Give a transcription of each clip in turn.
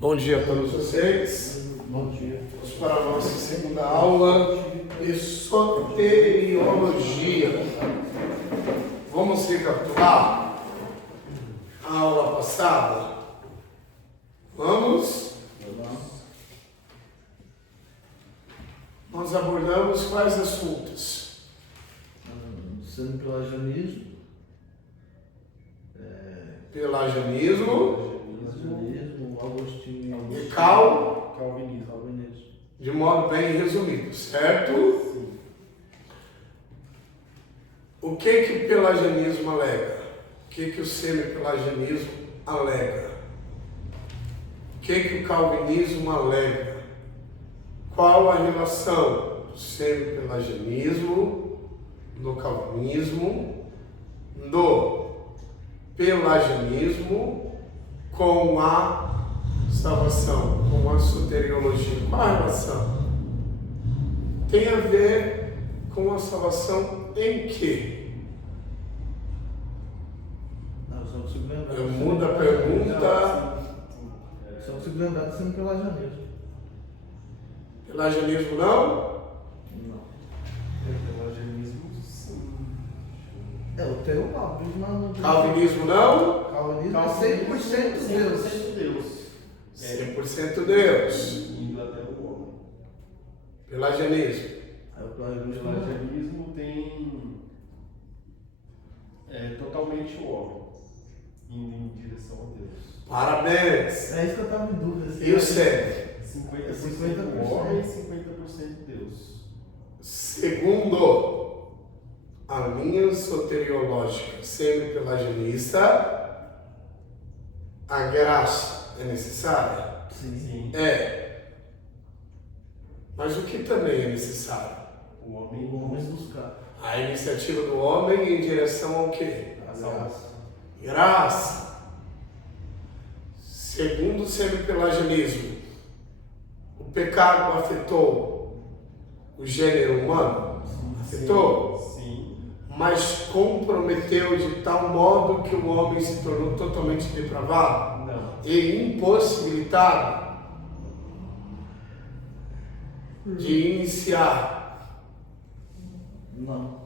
Bom dia a todos vocês. Bom dia. Vamos para a nossa segunda aula de soteriologia. Vamos recapitular a aula passada? Vamos? Nós abordamos quais assuntos? Semi-pelagianismo. Pelagianismo Agostinho e Calvinismo. Calvinismo. De modo bem resumido, certo? Sim. O que o pelagianismo alega? O que o semi-pelagianismo alega? O que o calvinismo alega? Qual a relação do semi-pelagianismo, do calvinismo, do pelagianismo com a salvação, com a soteriologia? Qual a relação? Tem a ver com a salvação em quê? Eu mudo a pergunta. Só consigo lembrar de semi-pelagianismo. Pelagianismo não? Não. Pelagianismo, sim. O teu calvinismo. Calvinismo não? Calvinismo é 100% Deus. 100% Deus. 100% Deus. Indo até o homem. Pelagianismo. O O pelagianismo pelagianismo tem totalmente o homem, indo em direção a Deus. Parabéns. é isso que eu estava em dúvida. E o semi? 50% homem e 50% Deus. Segundo a linha soteriológica semi-pelagianista, a graça é necessária? Sim. É. Mas o que também é necessário? O homem O homem buscar. A iniciativa do homem em direção ao quê? a salvação. Graça. Segundo o semi-pelagianismo, o pecado afetou o gênero humano? Afetou? Sim. Mas comprometeu de tal modo que o homem se tornou totalmente depravado Não. e impossibilitado de iniciar Não.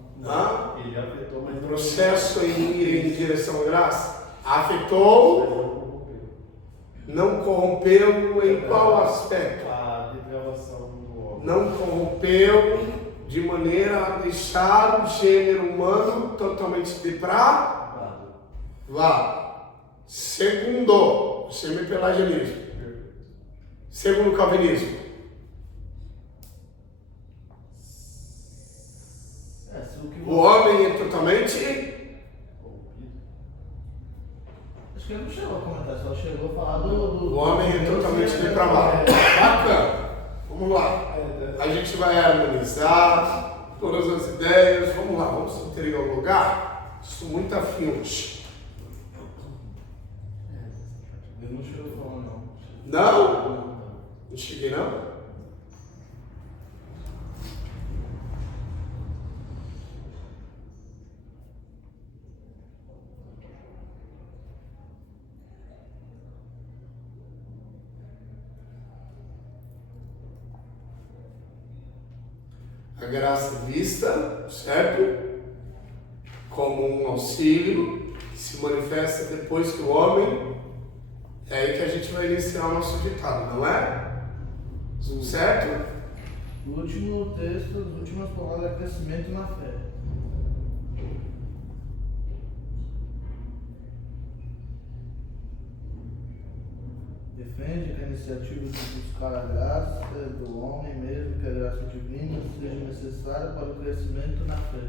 Ele afetou, mas o não processo em ir em direção à graça. Afetou, não corrompeu em qual aspecto? a depravação do homem. Não corrompeu de maneira a deixar o gênero humano totalmente depravado. Segundo o semi-pelagianismo. Segundo o calvinismo. O homem é totalmente. Acho que ele não chegou a comentar, só chegou a falar do. O homem é totalmente depravado. Bacana. Vamos lá. A gente vai harmonizar todas as ideias. Vamos lá, vamos soteriologar. Estou muito afim hoje. Ele não chegou a falar, não. Não? Não cheguei, não? A graça vista, certo? Como um auxílio que se manifesta depois que o homem. É aí que a gente vai iniciar o nosso ditado, não é? Certo? O último texto, as últimas palavras é crescimento na fé. Defende que a iniciativa de buscar a graça do homem mesmo, que a graça divina seja necessária para o crescimento na fé.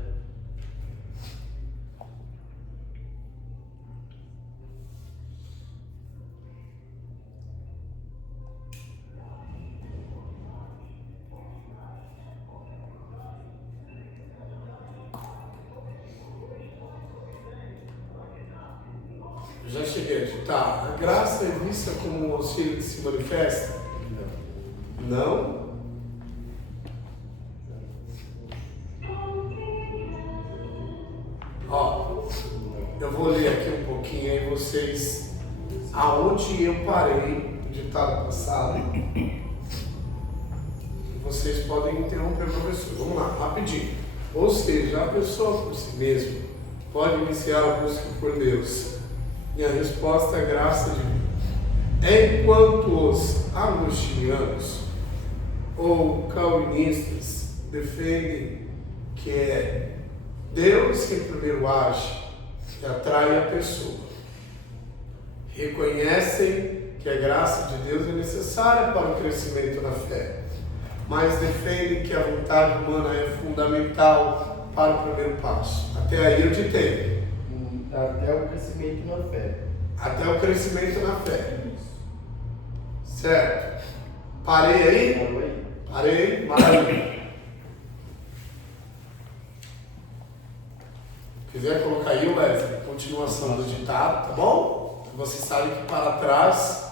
Já cheguei a ditar. A graça é vista como um auxílio que se manifesta? Não? Ó, eu vou ler aqui um pouquinho aí vocês, aonde eu parei ditado passado. Vocês podem interromper o professor. Vamos lá, rapidinho. Ou seja, a pessoa por si mesma pode iniciar a busca por Deus. E a resposta é graça divina. Enquanto os agostinianos ou calvinistas defendem que é Deus que primeiro age e atrai a pessoa, reconhecem que a graça de Deus é necessária para o crescimento na fé, mas defendem que a vontade humana é fundamental para o primeiro passo. Até aí eu te tenho. Até o crescimento na fé. Até o crescimento na fé. Isso. Certo? Parei aí? Parou aí. Parei, maravilha. Quiser colocar aí, Wesley, continuação do ditado, tá bom? Você sabe que para trás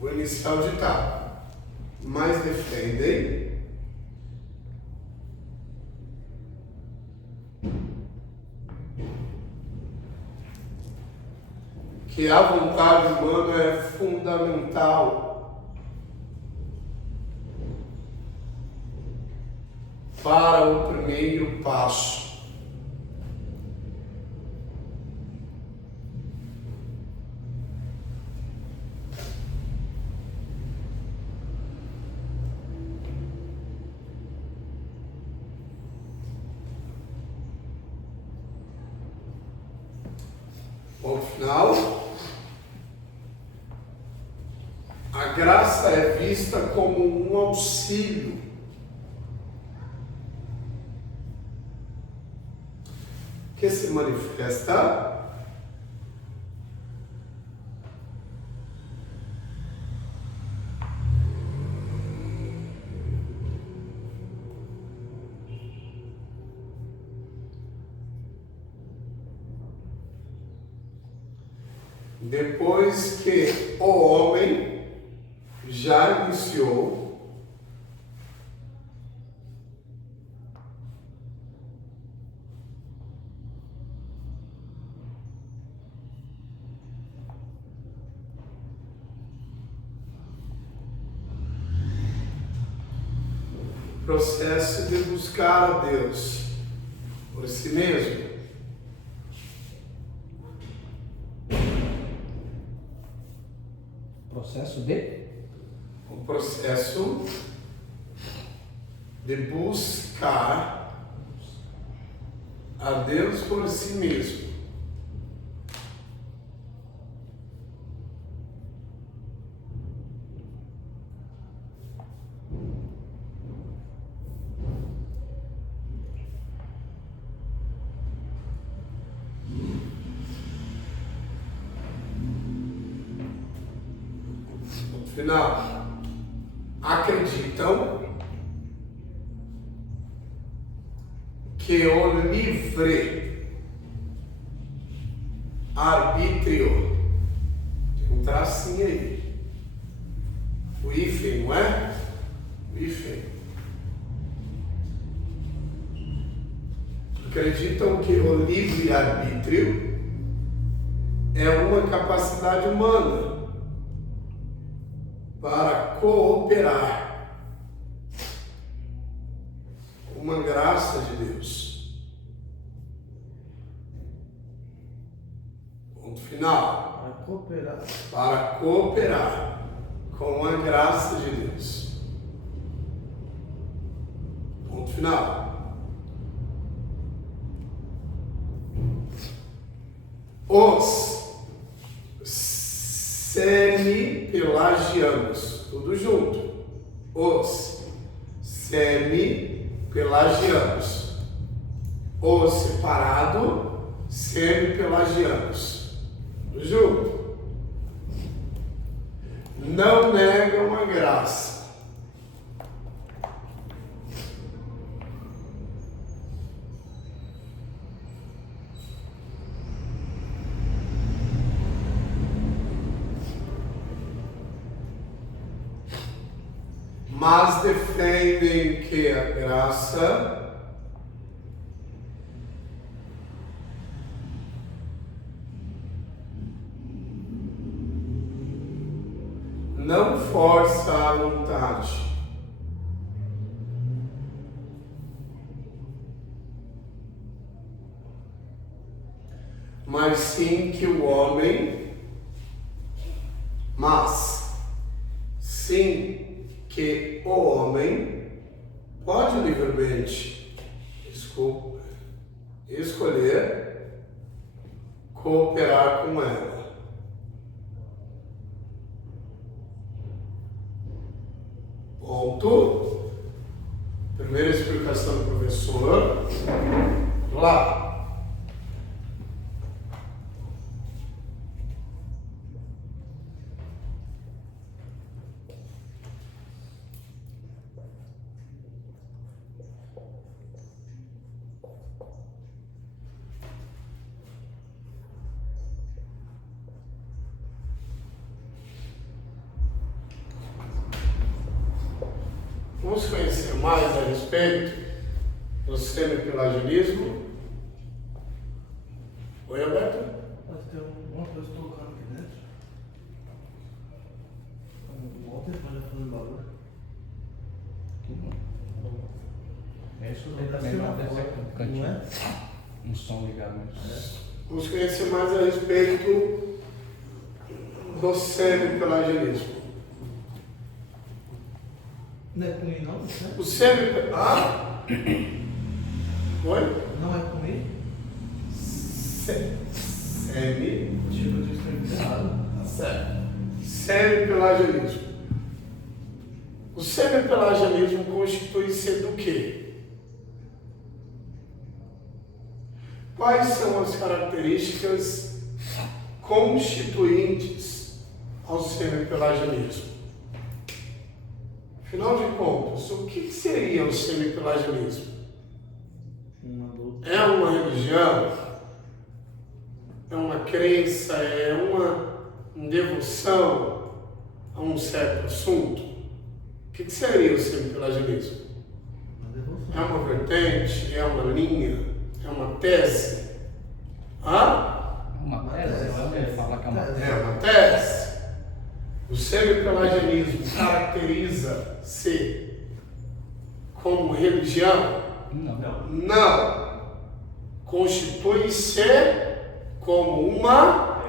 vou iniciar o ditado. Mas defendem que a vontade humana é fundamental para o primeiro passo. Ponto final. A graça é vista como um auxílio que se manifesta depois que o homem já iniciou o processo de buscar a Deus por si mesmo. O processo de buscar a Deus por si mesmo. Final, acreditam que o livre arbítrio, tem um tracinho aí, o hífen, não é? O hífen. Acreditam que o livre arbítrio é uma capacidade humana para cooperar com uma graça de Deus. Ponto final. Para cooperar. Para cooperar com a graça de Deus. Ponto final. Os semi-pelagianos, tudo junto. Os semi-pelagianos. O separado, semi-pelagianos. Tudo junto. Não negam a graça. mas defendem que a graça não força a vontade, mas sim que o homem, pode livremente escolher cooperar com ela. Ponto. Primeira explicação do professor. Lá. Vamos conhecer mais a respeito do semi-pelagianismo. Oi, Alberto? Mas tem uma coisa tocando aqui dentro. Ontem pode fazer barulho. É isso Não também não é? cantinho. Um som ligado, mas... Vamos conhecer mais a respeito do semi-pelagianismo. Não é comigo não, né? O semi... Ah? Oi? Não é comigo? Semi... Tipo, eu disse errado. Tá certo. Semi-pelagianismo. O semi-pelagianismo constitui-se do quê? Quais são as características constituintes ao semi-pelagianismo? Afinal de contas, o que seria o semi-pelagianismo? É uma religião? É uma crença? É uma devoção a um certo assunto? O que seria o semi-pelagianismo? É uma vertente? É uma linha? É uma tese? Uma tese? Ele fala que é uma tese. É uma tese. O semi-pelagianismo caracteriza-se como religião? Não. Constitui-se como uma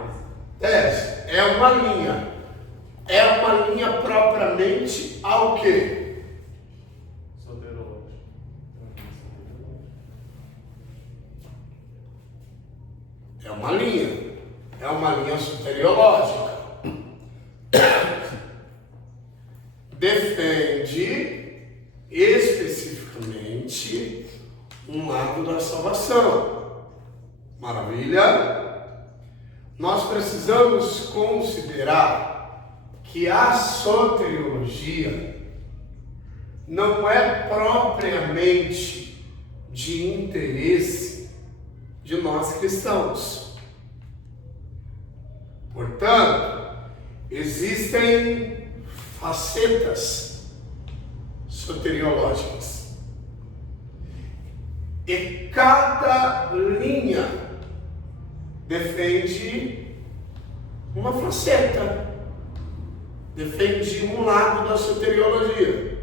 tese. É uma linha. É uma linha propriamente ao quê? Soteriológico. É uma linha. É uma linha soteriológica. Defende especificamente um lado da salvação. Maravilha? Nós precisamos considerar que a soteriologia não é propriamente de interesse de nós cristãos. Portanto, existem facetas soteriológicas. E cada linha defende uma faceta, defende um lado da soteriologia.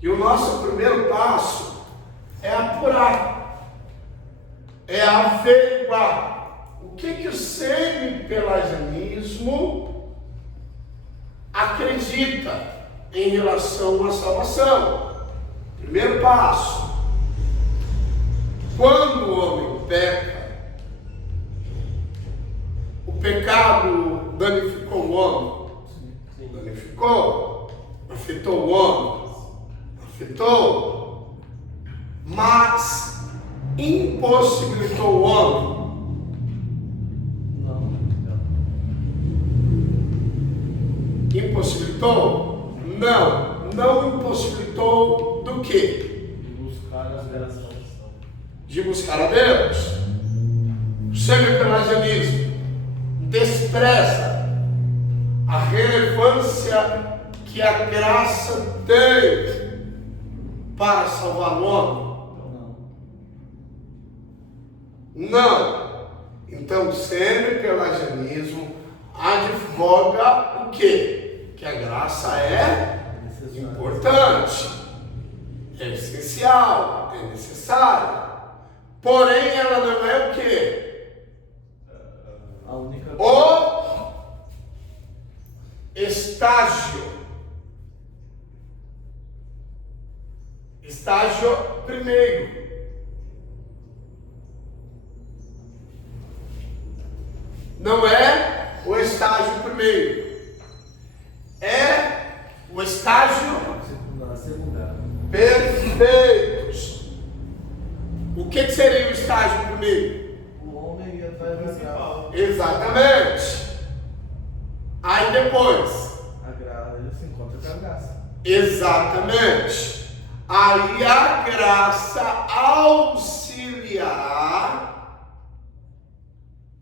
E o nosso primeiro passo é apurar, é averiguar o que o semi-pelagianismo acredita em relação à salvação. Primeiro passo: quando o homem peca, o pecado danificou o homem? Danificou, afetou o homem, afetou, mas impossibilitou o homem? Impossibilitou? Não. Não impossibilitou do quê? De buscar a Deus. O semi-pelagianismo despreza a relevância que a graça tem para salvar o homem? Não. Então, o semi-pelagianismo advoga o quê? Que a graça é importante, é essencial, é necessária. Porém, ela não é o quê? A única O estágio primeiro. Não é o estágio primeiro, é o estágio secundária. perfeito. O que seria o estágio primeiro? O homem ia atrás da graça. Exatamente. Aí depois, A graça, ele se encontra com a graça. exatamente. Aí a graça auxiliar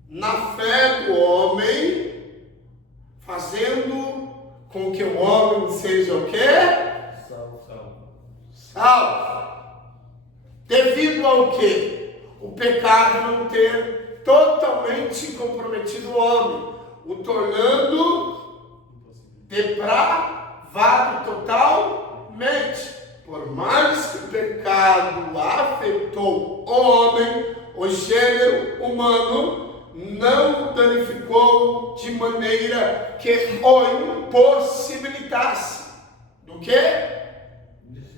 na fé do homem, fazendo com que o homem seja o quê? Salvo. Devido ao quê? O pecado não ter totalmente comprometido o homem, o tornando depravado totalmente. Por mais que o pecado afetou o homem, o gênero humano não o danificou de maneira que o impossibilitasse do quê?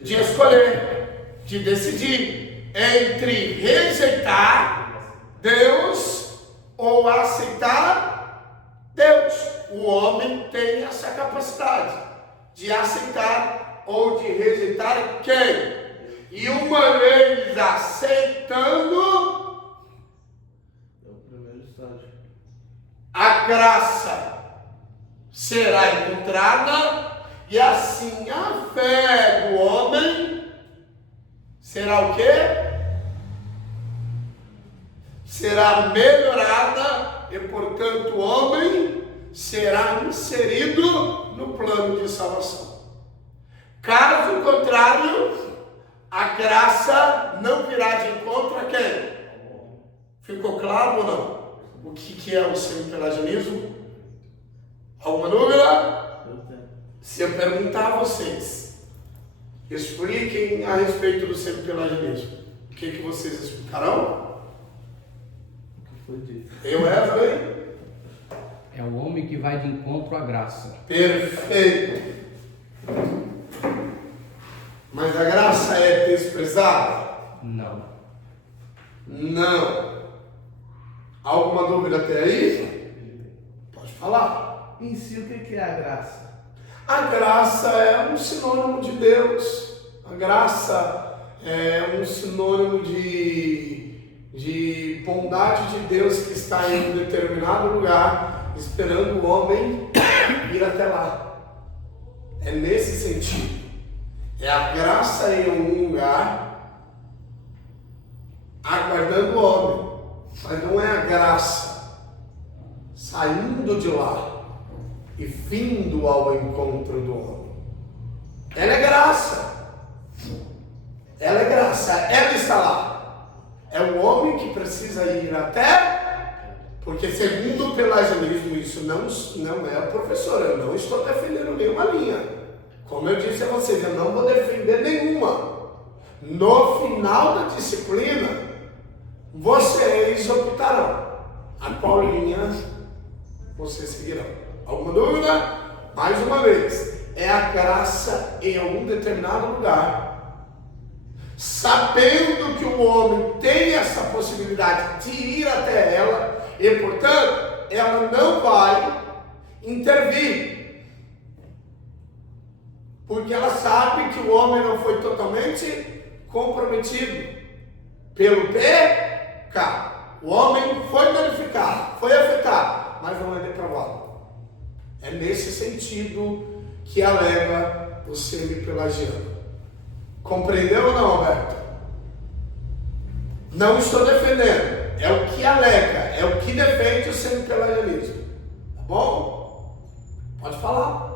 De escolher, de decidir entre rejeitar Deus ou aceitar Deus. O homem tem essa capacidade de aceitar ou de rejeitar quem? E uma vez aceitando, a graça será encontrada e assim a fé do homem será o quê? Será melhorada e, portanto, o homem será inserido no plano de salvação. Caso contrário, a graça não virá de encontro a quem? Ficou claro ou não? O que é o semi-pelagianismo? Alguma dúvida? Se eu perguntar a vocês, expliquem a respeito do semi-pelagianismo, o que vocês explicarão? O que foi dito? Eu, Wesley? É o homem que vai de encontro à graça. Perfeito. Mas a graça é desprezada? Não. Não. Alguma dúvida até aí? Pode falar. Em si, o que é a graça? A graça é um sinônimo de Deus. A graça é um sinônimo de bondade de Deus que está em um determinado lugar, esperando o homem ir até lá. É nesse sentido. É a graça em algum lugar, aguardando o homem. Mas não é a graça saindo de lá e vindo ao encontro do homem. Ela é graça. Ela é graça. Ela está lá. É o homem que precisa ir até, porque segundo o pelagianismo, isso não é o professor. Eu não estou defendendo nenhuma linha. Como eu disse a vocês, eu não vou defender nenhuma. No final da disciplina, vocês optarão a qual linha vocês seguirão. Alguma dúvida? Mais uma vez, é a graça em algum determinado lugar, sabendo que o homem tem essa possibilidade de ir até ela e, portanto, ela não vai intervir, porque ela sabe que o homem não foi totalmente comprometido pelo pecado. O homem foi danificado, foi afetado, mas não é depravado. É nesse sentido que alega o semi-pelagiano. Compreendeu ou não, Alberto? Não estou defendendo, é o que alega, é o que defende o semi-pelagianismo. Tá bom? Pode falar.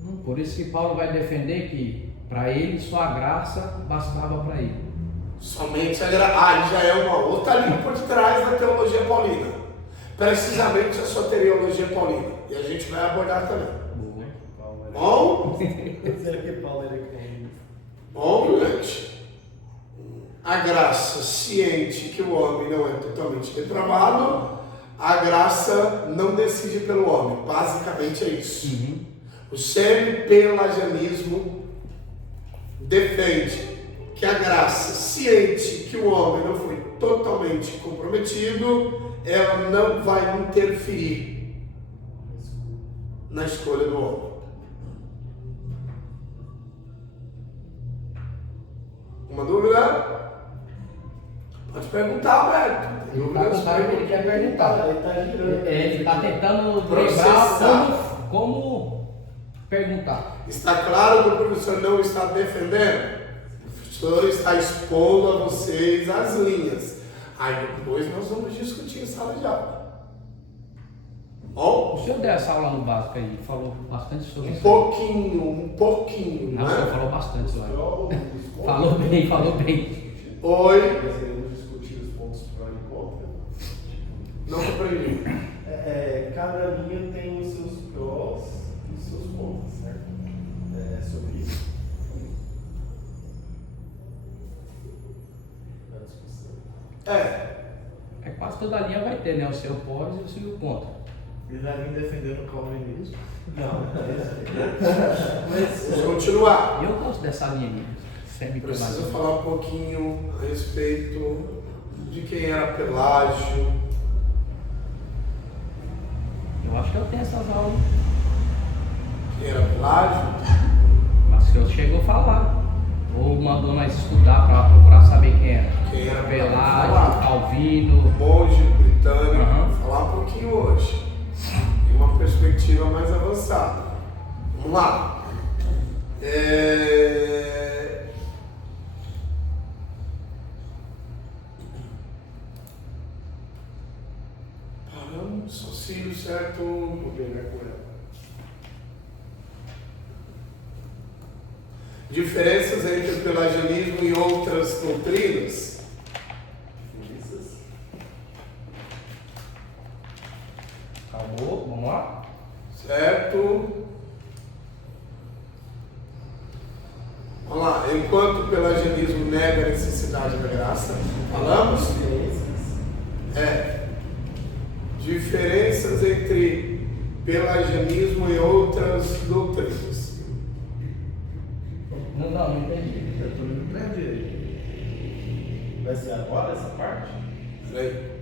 Não Por isso que Paulo vai defender que para ele só a graça bastava para ele. Somente a graça. Ah, já é uma outra linha por trás da teologia paulina. Precisamente a soteriologia paulina. E a gente vai abordar também. Bom? Será que Paulo era calvinista? Bom, gente. A graça, ciente que o homem não é totalmente depravado, a graça não decide pelo homem. Basicamente é isso. O semi-pelagianismo defende que a graça, ciente que o homem não foi totalmente comprometido, ela não vai interferir na escolha do homem. Uma dúvida? Pode perguntar, Alberto. Ele está contando o que ele quer perguntar. Ele está girando. Ele está tentando Processar. lembrar como perguntar. Está claro que o professor não está defendendo? O professor está expondo a vocês as linhas. Aí depois nós vamos discutir em sala de aula. Bom? O senhor deu essa aula no básico aí, falou bastante sobre Um isso. pouquinho, Não, o senhor né? falou bastante lá. Falou Falou bem. Oi? Nós iremos discutir os pontos pró e contra. Não compreendi. Cada linha tem os seus prós e os seus contras, certo? É sobre isso. Na discussão. É. Quase toda linha vai ter, né? O seu pós e o seu contra. Ele vai vir defendendo o calvinismo. Não, Vamos continuar. E eu gosto dessa linha aí. Preciso Semi-pelágio. falar um pouquinho a respeito de quem era Pelágio. Eu acho que eu tenho essas aulas. Quem era Pelágio? Mas o senhor chegou a falar. Ou mandou nós estudar para procurar saber quem era. Quem era Pelágio, Calvino. monge britânico. Aham. Vou falar um pouquinho hoje. Em uma perspectiva mais avançada. Vamos lá. Paramos, auxílio, certo? Vou pegar com ela. Diferenças entre o pelagianismo e outras doutrinas. Acabou, vamos lá? Certo? Vamos lá. Enquanto o pelagianismo nega a necessidade da graça, falamos? Diferenças entre pelagianismo e outras doutrinas. Não entendi. Eu também não entendi. Vai ser agora essa parte? Peraí.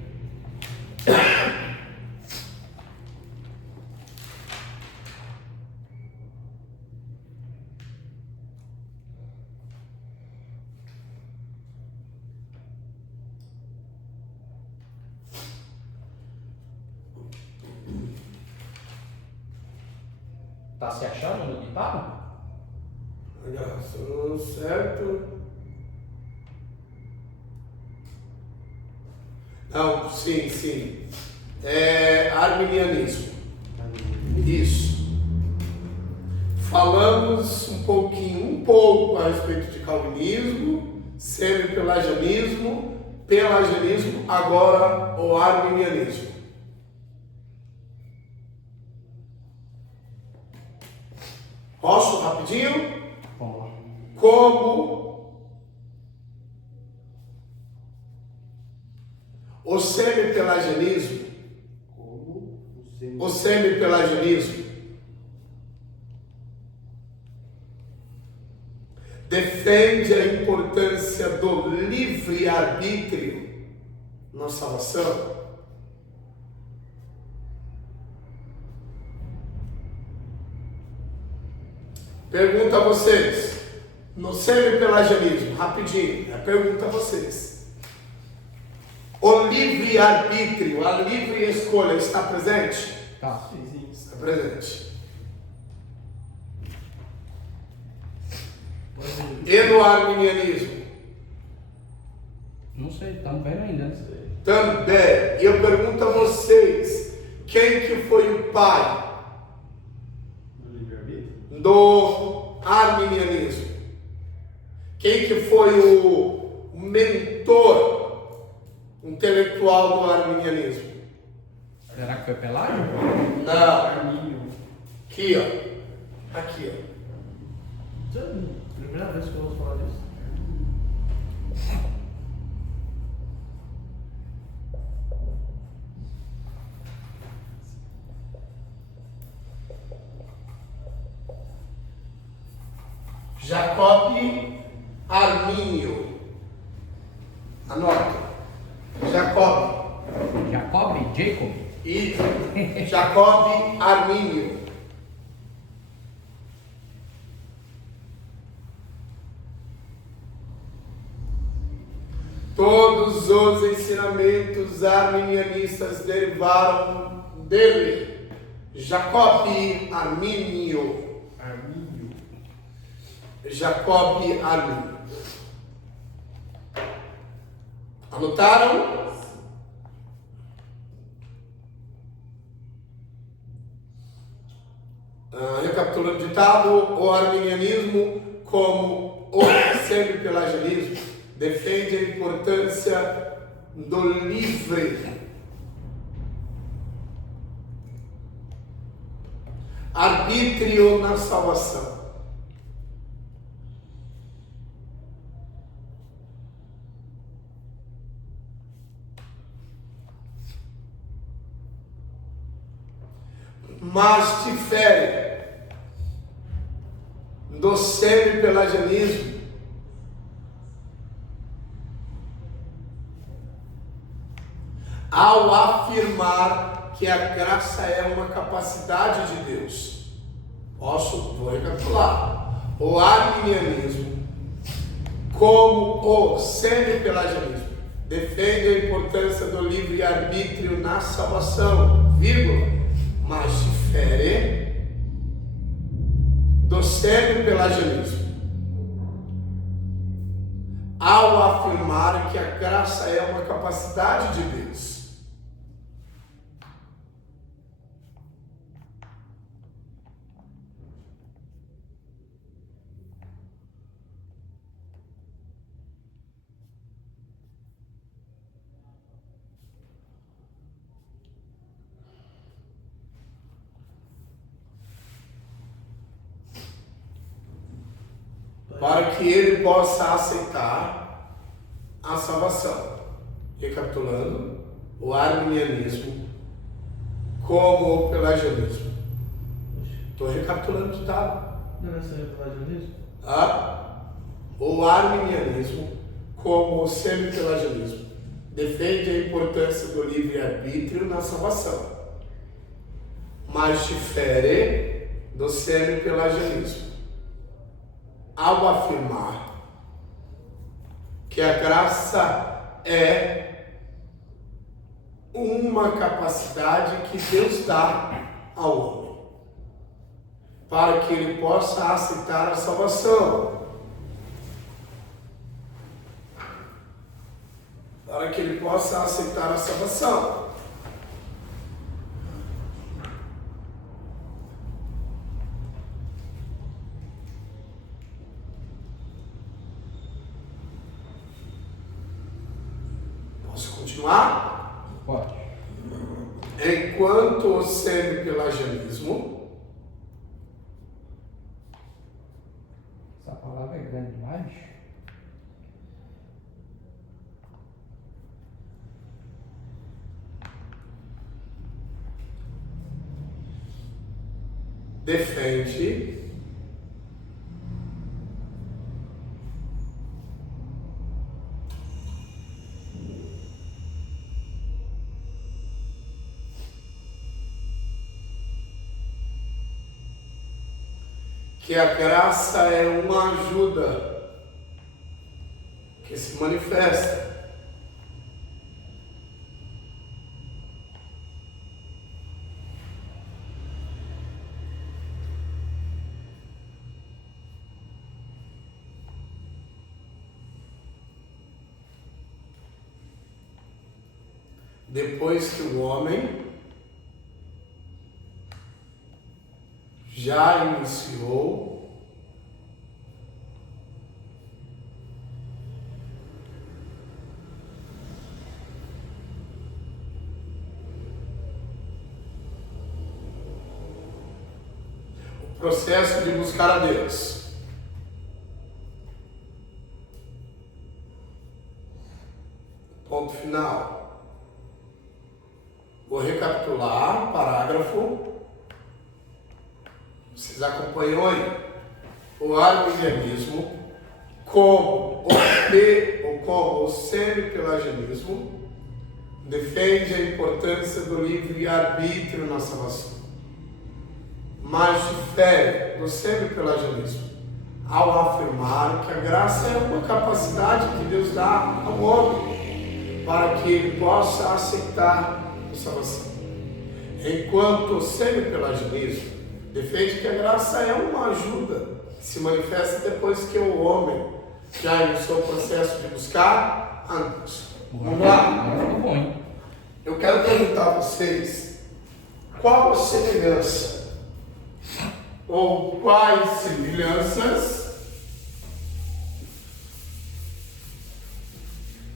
Tá se achando no ditado? Graça, certo? Não, sim. Arminianismo. Isso. Falamos um pouco a respeito de calvinismo, semi-pelagianismo, pelagianismo, agora o arminianismo. Posso rapidinho? Vamos lá. Como o semi-pelagianismo, defende a importância do livre-arbítrio na salvação. Pergunta a vocês, no semi-pelagianismo, rapidinho, pergunta a vocês. O livre-arbítrio, a livre escolha está presente? Tá. Sim. Está presente. E no arminianismo? Não sei, estamos vendo ainda, né? Também. E eu pergunto a vocês, quem que foi o pai Do livre-arbítrio? do arminianismo? Quem que foi o mentor intelectual do arminianismo? Será que foi Pelágio? Não. Armínio. Aqui, ó. Aqui, ó. Isso é a primeira vez que eu ouço falar disso. Jacob Armínio. Anota. Jacob. Jacob? E Jacob Armínio. Todos os ensinamentos arminianistas derivaram dele. Jacob Armínio. Armínio. Jacob Armínio. Anotaram? Recapitulando o ditado, o arminianismo, como o semi-pelagianismo, defende a importância do livre arbítrio na salvação. Mas difere do semi-pelagianismo ao afirmar que a graça é uma capacidade de Deus. Vou recapitular. O arminianismo, como o semi-pelagianismo, defende a importância do livre-arbítrio na salvação, vírgula, mas difere do semi-pelagianismo ao afirmar que a graça é uma capacidade de Deus. Para que ele possa aceitar a salvação. Recapitulando, o arminianismo como o pelagianismo. Estou recapitulando o ditado. Não é semi-pelagianismo? O arminianismo como o semi-pelagianismo defende a importância do livre-arbítrio na salvação, mas difere do semi-pelagianismo ao afirmar que a graça é uma capacidade que Deus dá ao homem para que ele possa aceitar a salvação, para que ele possa aceitar a salvação. Posso continuar? Pode. Enquanto o semi-pelagianismo, Essa palavra é grande demais. defende que a graça é uma ajuda que se manifesta depois que o homem já iniciou. O processo de buscar a Deus. Ponto final. Vou recapitular o parágrafo. Vocês acompanham aí? O arminianismo, como o semi-pelagianismo, defende a importância do livre-arbítrio na salvação, mas difere do semi-pelagianismo ao afirmar que a graça é uma capacidade que Deus dá ao homem para que ele possa aceitar a salvação. Enquanto o semi-pelagianismo defende que a graça é uma ajuda que se manifesta depois que o homem já iniciou o processo de buscar a Deus. Vamos lá? Ficou bom, hein? Eu quero perguntar a vocês qual a semelhança ou quais semelhanças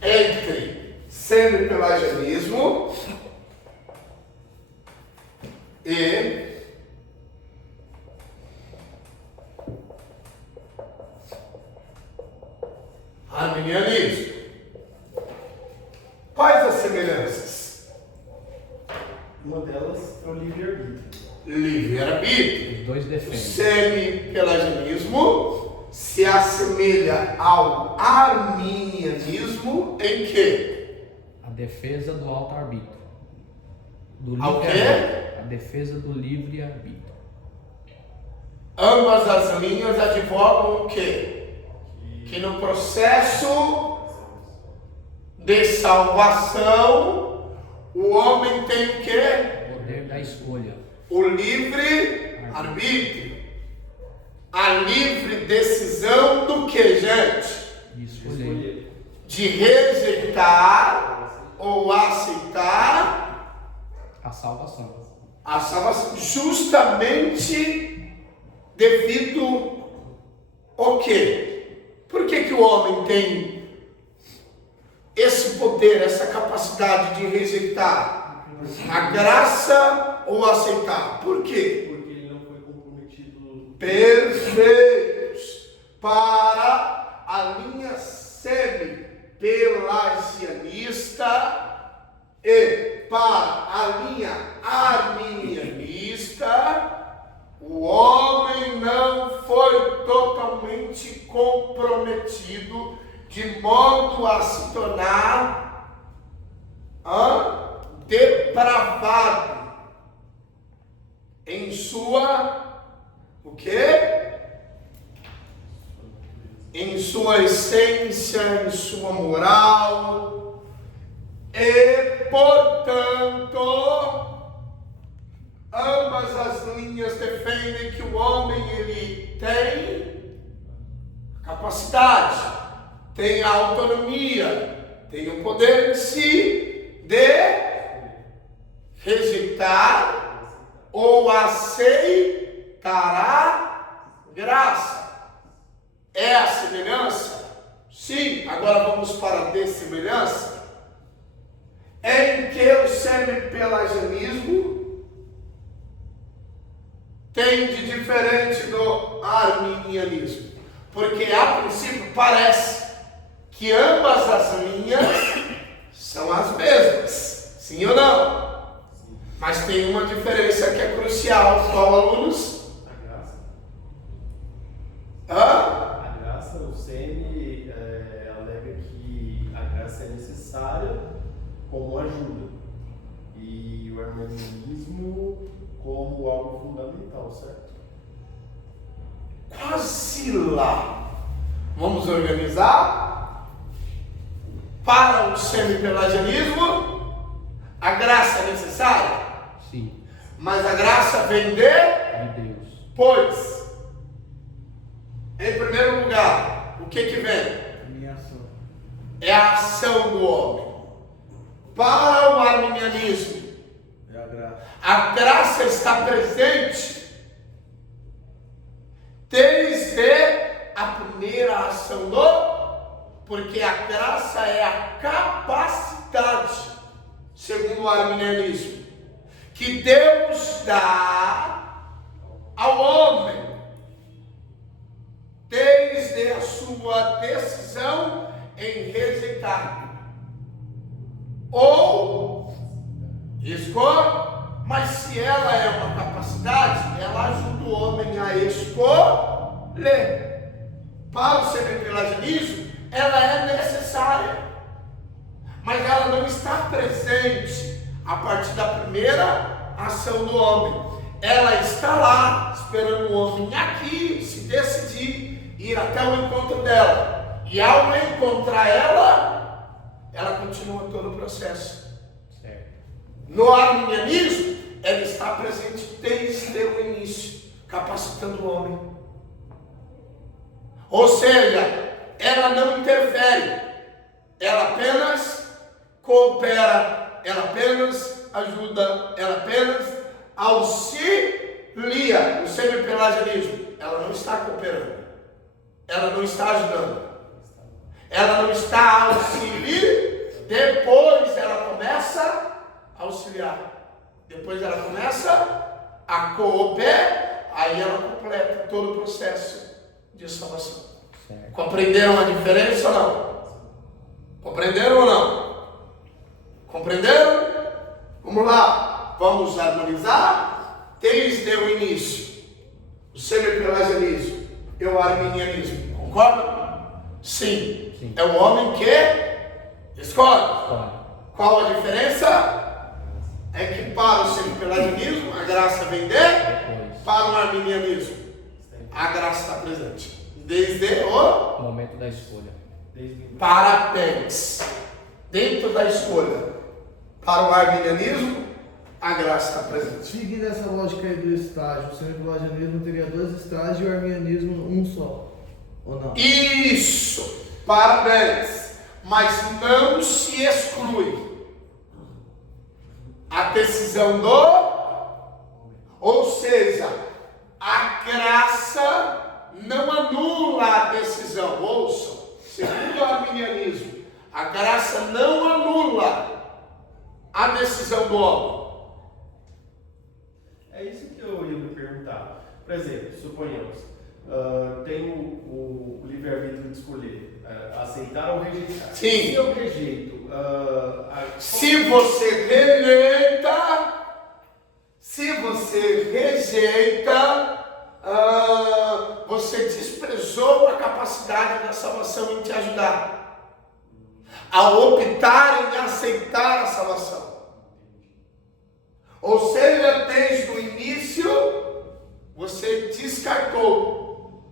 entre semi-pelagianismo e arminianismo. Quais as semelhanças? Uma delas é o livre-arbítrio. Livre-arbítrio. Os dois O defendem. semi-pelagianismo se assemelha ao arminianismo em que? A defesa do auto-arbítrio. Do Ao livre-arbítrio. A defesa do livre-arbítrio. Ambas as linhas advogam o quê? Que no processo de salvação o homem tem o quê? O poder da escolha. O livre-arbítrio. A livre decisão do que, gente? De escolher. De rejeitar ou aceitar A salvação. a salvação, justamente devido ao quê? Por que o homem tem esse poder, essa capacidade de rejeitar a graça ou aceitar? Por quê? Porque ele não foi comprometido. Perfeitos. Para a linha semi-pelagianista e para a linha arminianista, o homem não foi totalmente comprometido de modo a se tornar depravado em sua o quê? Em sua essência, em sua moral, e portanto ambas as linhas defendem que o homem ele tem capacidade, tem a autonomia, tem o poder em si de rejeitar ou aceitar a graça. É a semelhança? Sim. Agora vamos para a dessemelhança. Em que o semi-pelagianismo tem de diferente do arminianismo? Porque a princípio parece que ambas as linhas são as mesmas, sim ou não? Mas tem uma diferença que é crucial. Qual, alunos? A graça. Hã? A graça, o semi alega que a graça é necessária como ajuda. E o arminianismo como algo fundamental, certo? Quase lá. Vamos organizar? Para o semi-pelagianismo, a graça é necessária, Sim. mas a graça vem de De Deus. pois. Em primeiro lugar, o que vem? Minha ação. É a ação do homem. Para o arminianismo, É a graça. a graça está presente desde a primeira ação porque a graça é a capacidade, segundo o arminianismo, que Deus dá ao homem, desde a sua decisão em rejeitar ou escolher. Mas se ela é uma capacidade, ela ajuda o homem a escolher. Para o semi-pelagianismo, ela é necessária, mas ela não está presente a partir da primeira ação do homem. Ela está lá, esperando o homem aqui se decidir ir até o encontro dela. E ao encontrar ela continua todo o processo. Certo. No arminianismo, ela está presente desde o início, capacitando o homem. Ou seja, ela não interfere, ela apenas coopera, ela apenas ajuda, ela apenas auxilia. No semi-pelagianismo, ela não está cooperando, ela não está ajudando, ela não está auxiliando, depois ela começa a auxiliar, depois ela começa a cooperar, aí ela completa todo o processo de salvação. Certo. Compreenderam a diferença ou não? Compreenderam ou não? Compreenderam? Vamos lá, vamos harmonizar desde o início. O semi-pelagianismo e o arminianismo, concordam? Sim. Sim. É o homem que escolhe. Olha, Qual a diferença? É que para o semi-pelagianismo a graça vem de, depois, para o arminianismo a graça está presente desde o momento da escolha. parabéns. Dentro da escolha. Para o arminianismo, a graça está presente. Seguindo essa lógica aí do estágio, o semi-pelagianismo teria 2 estágios e o arminianismo um só, ou não? Isso, parabéns. Mas não se exclui a decisão ou seja, a graça não anula a decisão. Ouçam, segundo o arminianismo, a graça não anula a decisão do homem. É isso que eu ia me perguntar. Por exemplo, suponhamos, tem o livre-arbítrio de escolher, aceitar ou rejeitar. Sim. Se eu rejeito, Se você rejeita, você desprezou a capacidade da salvação em te ajudar, ao optar em aceitar a salvação. Ou seja, desde o início, você descartou.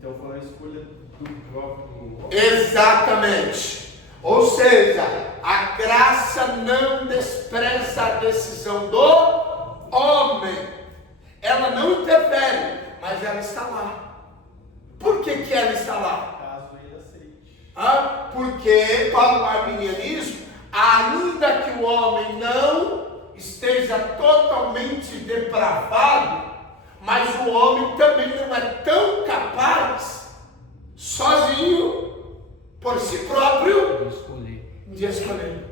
então foi uma escolha do próprio homem. Exatamente. Ou seja, a graça não despreza a decisão do homem. Ela não interfere, mas ela está lá. Por que ela está lá? Caso ele aceite. Porque para o arminianismo, ainda que o homem não esteja totalmente depravado, mas o homem também não é tão capaz, sozinho, por si próprio, de escolher.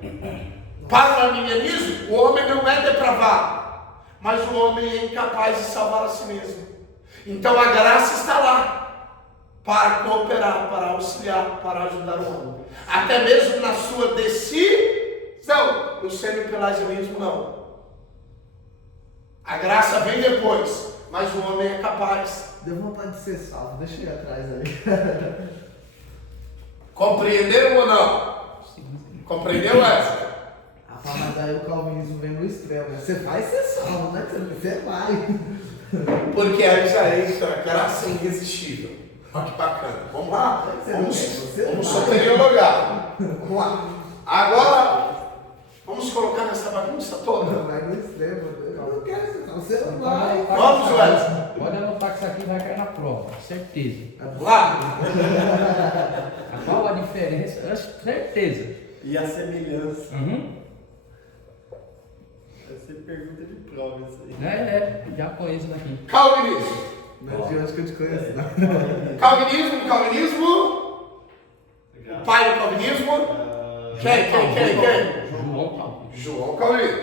Para o arminianismo, o homem não é depravado, mas o homem é incapaz de salvar a si mesmo. Então a graça está lá para cooperar, para auxiliar, para ajudar o homem. Até mesmo na sua decisão. No semi-pelagianismo não. A graça vem depois, mas o homem é capaz. Deu vontade de ser salvo, deixa eu ir atrás aí. Compreenderam ou não? Compreendeu essa? Mas aí o calvinismo vem no extremo, né? Você vai ser salvo, né? Você vai. Porque aí já entra a graça irresistível. Olha que bacana. Vamos lá? Vamos soteriologar. Vamos lá. Agora, vamos colocar nessa bagunça toda? Vai no extremo. Eu não quero ser salvo. Você não vai. Vamos, Wesley. Pode anotar que isso aqui vai cair na prova, certeza. Vamos lá? Qual a diferença? Eu acho certeza. E a semelhança. Uhum. Deve ser pergunta de prova isso aí. Já conheço daqui. Calvinismo. Mas eu acho que eu te conheço, né? Calvinismo. O pai do calvinismo. Quem? João Paulo. João Calvino.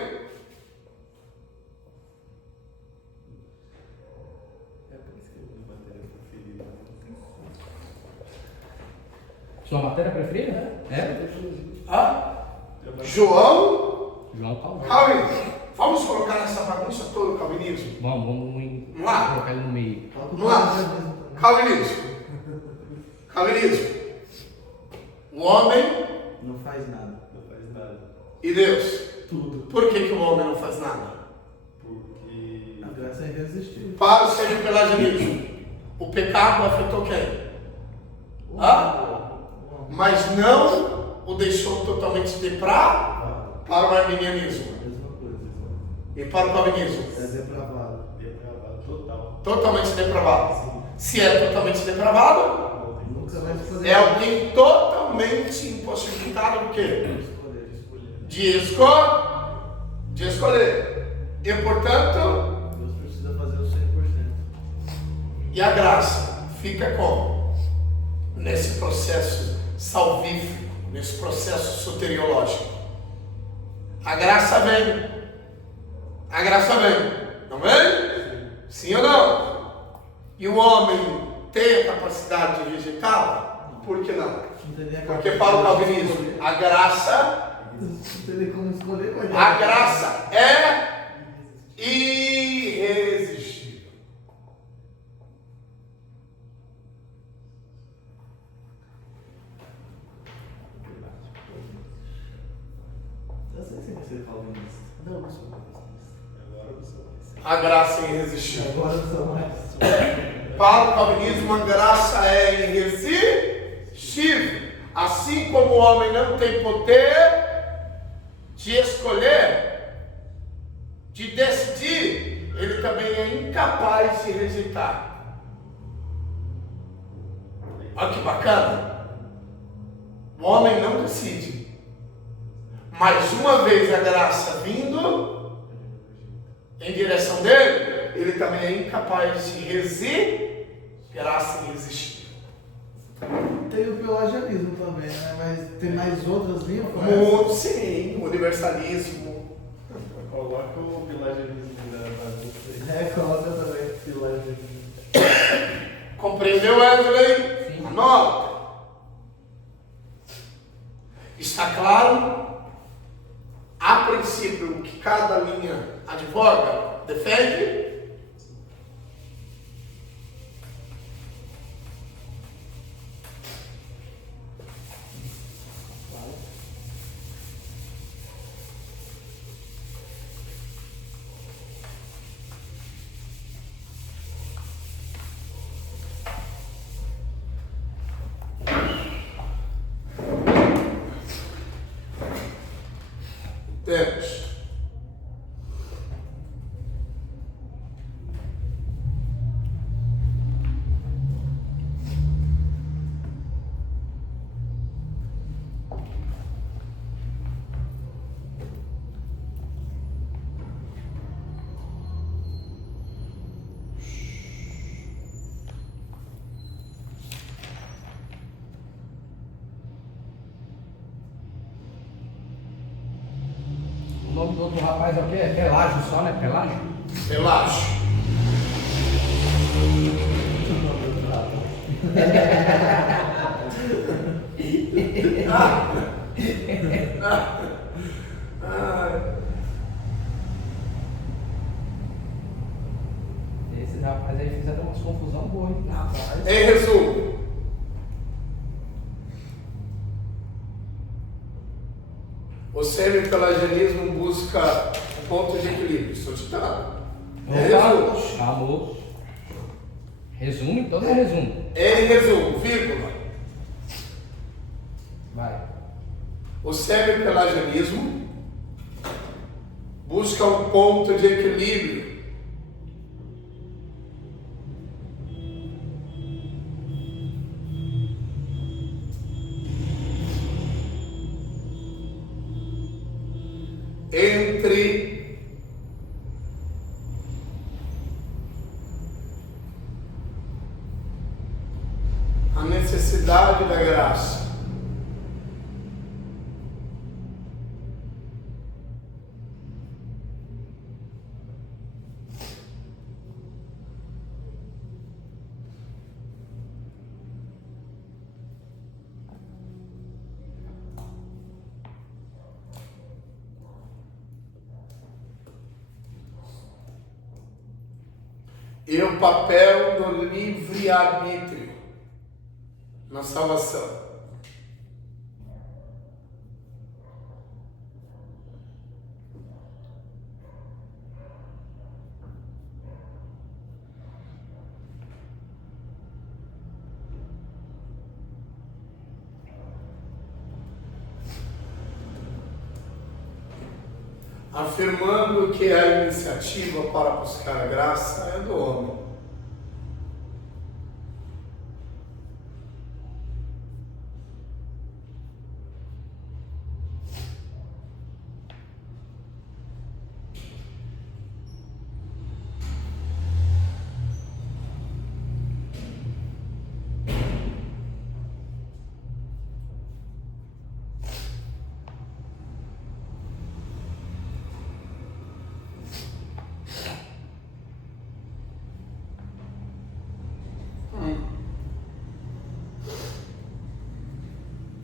É por isso que eu vou matéria preferida. Sua matéria preferida? É? João João Paulo. Calvino. Vamos colocar nessa bagunça toda o calvinismo? Vamos lá. colocar ele no meio. Vamos lá. Calvinismo. O homem Não faz nada. Não faz nada. e Deus. Tudo. Por que o homem não faz nada? Porque. A graça é irresistível. Para o semi-pelagianismo, o pecado afetou quem? Mas não o deixou totalmente depravado para o arminianismo Mesma coisa. e para o calvinismo. É depravado. Depravado total. Totalmente depravado. Se é totalmente depravado, Nunca vai fazer é alguém totalmente impossibilitado do quê? De escolher. E portanto, Deus precisa fazer o 100%. e a graça fica como? Nesse processo salvífico, nesse processo soteriológico. A graça vem. Não vem? Sim ou não? E o homem tem a capacidade de rejeitá-la? Por que não? Porque para o calvinismo, a graça Não tem nem como escolher, mas A graça é irresistível. Eu sei se você fala isso. Não, não sou mais. Agora eu sou mais. A graça é irresistível. Agora eu sou mais. Para o calvinismo, a graça é irresistível. Assim como o homem não tem poder de escolher, de decidir, ele também é incapaz de rejeitar. Olha que bacana. O homem não decide. Mas uma vez a graça vindo em direção dele, ele também é incapaz de resistir. Graça irresistível. Tem o pelagianismo também, né? Mas tem mais outras linhas? Muito, sim, universalismo. Coloca o pelagianismo na lista. É, coloca também pelagianismo. Compreendeu, Wesley? Sim. Anota. Está claro? A princípio, o que cada linha advoga, defende? Temos. O nome do outro rapaz é o quê? É Pelágio só, né? Pelágio? Pelágio. Esses rapazes aí fizeram umas confusão boa, hein? Rapaz. Em resumo, o semi-pelagianismo busca um ponto de equilíbrio. Estou te dando. Resumo. Amor. Resumo, então não é resumo. Em resumo, vírgula. Vai. O semi-pelagianismo busca um ponto de equilíbrio entre e o papel do livre-arbítrio na salvação. Afirmando que a iniciativa para buscar a graça é do homem.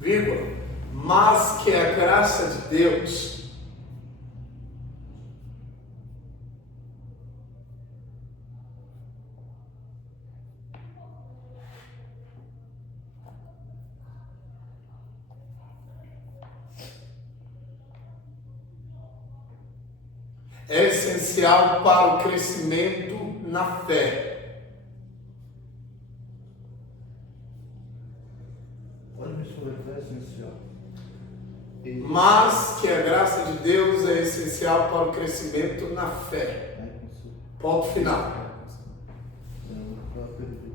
Vírgula, mas que a graça de Deus é essencial para o crescimento na fé. Mas que a graça de Deus é essencial para o crescimento na fé. Ponto final.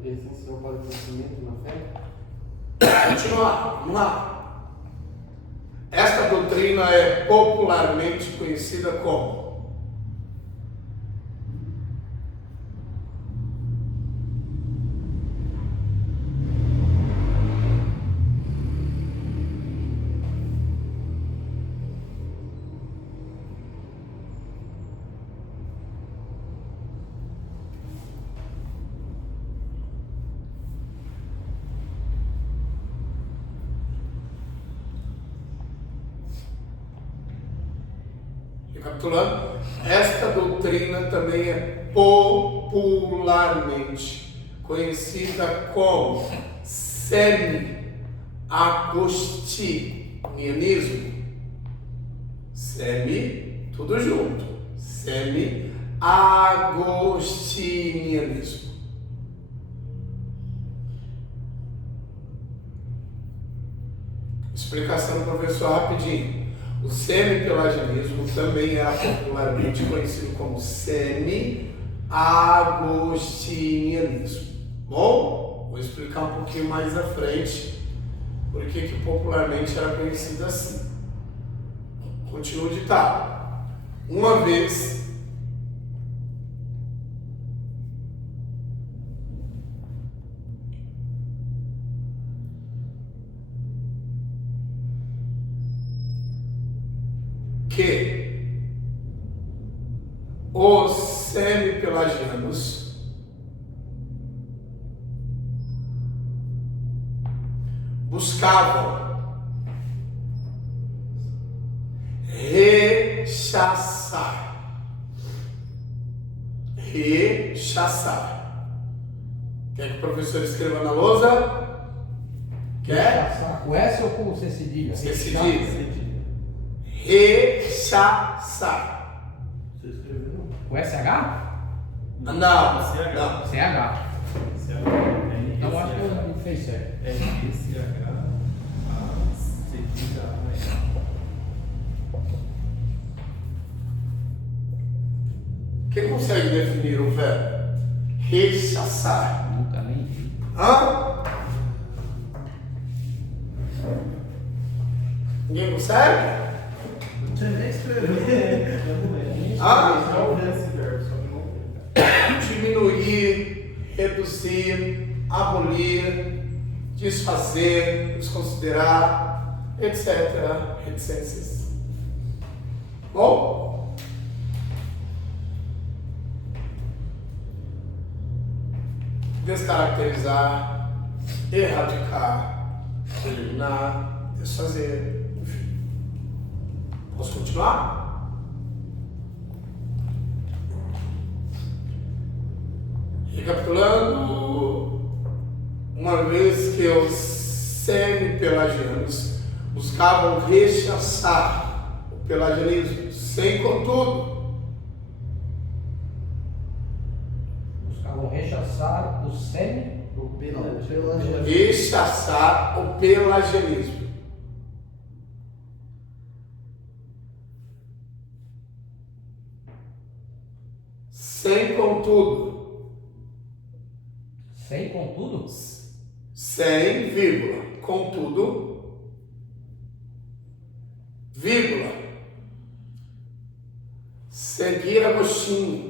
É essencial para o crescimento na fé? Continuar, vamos lá. Esta doutrina é popularmente conhecida como recapitulando, esta doutrina também é popularmente conhecida como semi-agostinianismo. Semi, tudo junto. Semi-agostinianismo. Explicação do professor rapidinho. O semi-pelagianismo também é popularmente conhecido como semi-agostinianismo. Bom, vou explicar um pouquinho mais à frente por que popularmente era conhecido assim. Continua o ditado. Uma vez que os semi-pelagianos buscavam rechaçar. Quer que o professor escreva na lousa? Quer? Com S ou com C cedilha? C cedilha. Rechaçar. Você escreveu? Com SH? Não. CH. Então acho que eu não fez certo. Quem consegue definir o verbo? Rechaçar. Nunca nem vi. Hã? Ninguém consegue? Não tinha nem escrever. Diminuir, reduzir, abolir, desfazer, desconsiderar, etc. Reticências. Bom? Descaracterizar, erradicar, eliminar, desfazer, enfim. Posso continuar? Recapitulando, uma vez que os semi-pelagianos buscavam rechaçar o pelagianismo, sem contudo, Buscavam rechaçar o semi. rechaçar o pelagianismo. Sem contudo, Sem contudo? sem vírgula, contudo, vírgula, seguir Agostinho.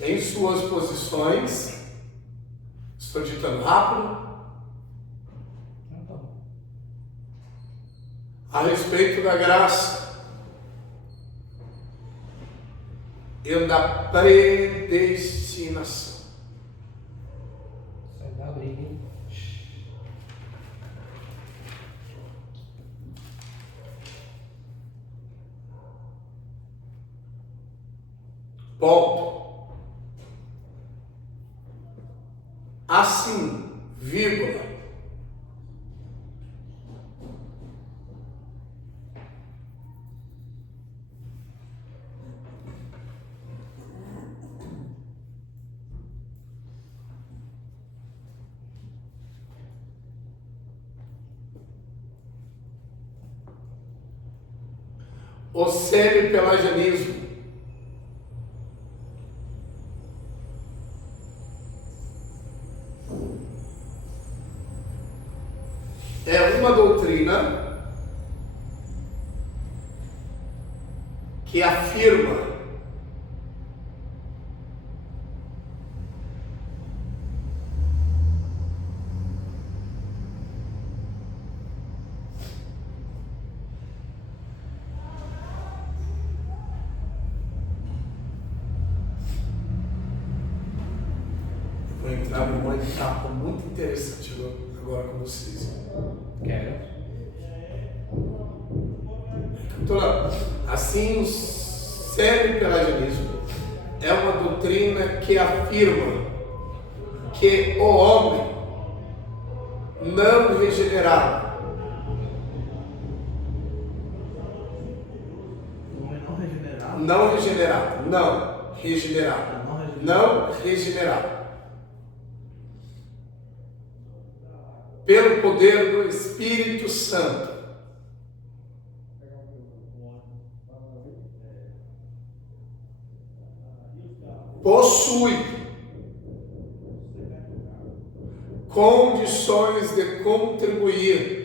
Em suas posições, estou ditando rápido, Não, tá bom. a respeito da graça e da predestinação. Sai da briga, hein? Ponto. Assim, vírgula, o semi-pelagianismo é uma doutrina que afirma vou entrar numa etapa muito interessante agora com vocês. Quero. Assim, o semi-pelagianismo é uma doutrina que afirma que o homem não regenerado, não regenerado, pelo poder do Espírito Santo, possui condições de contribuir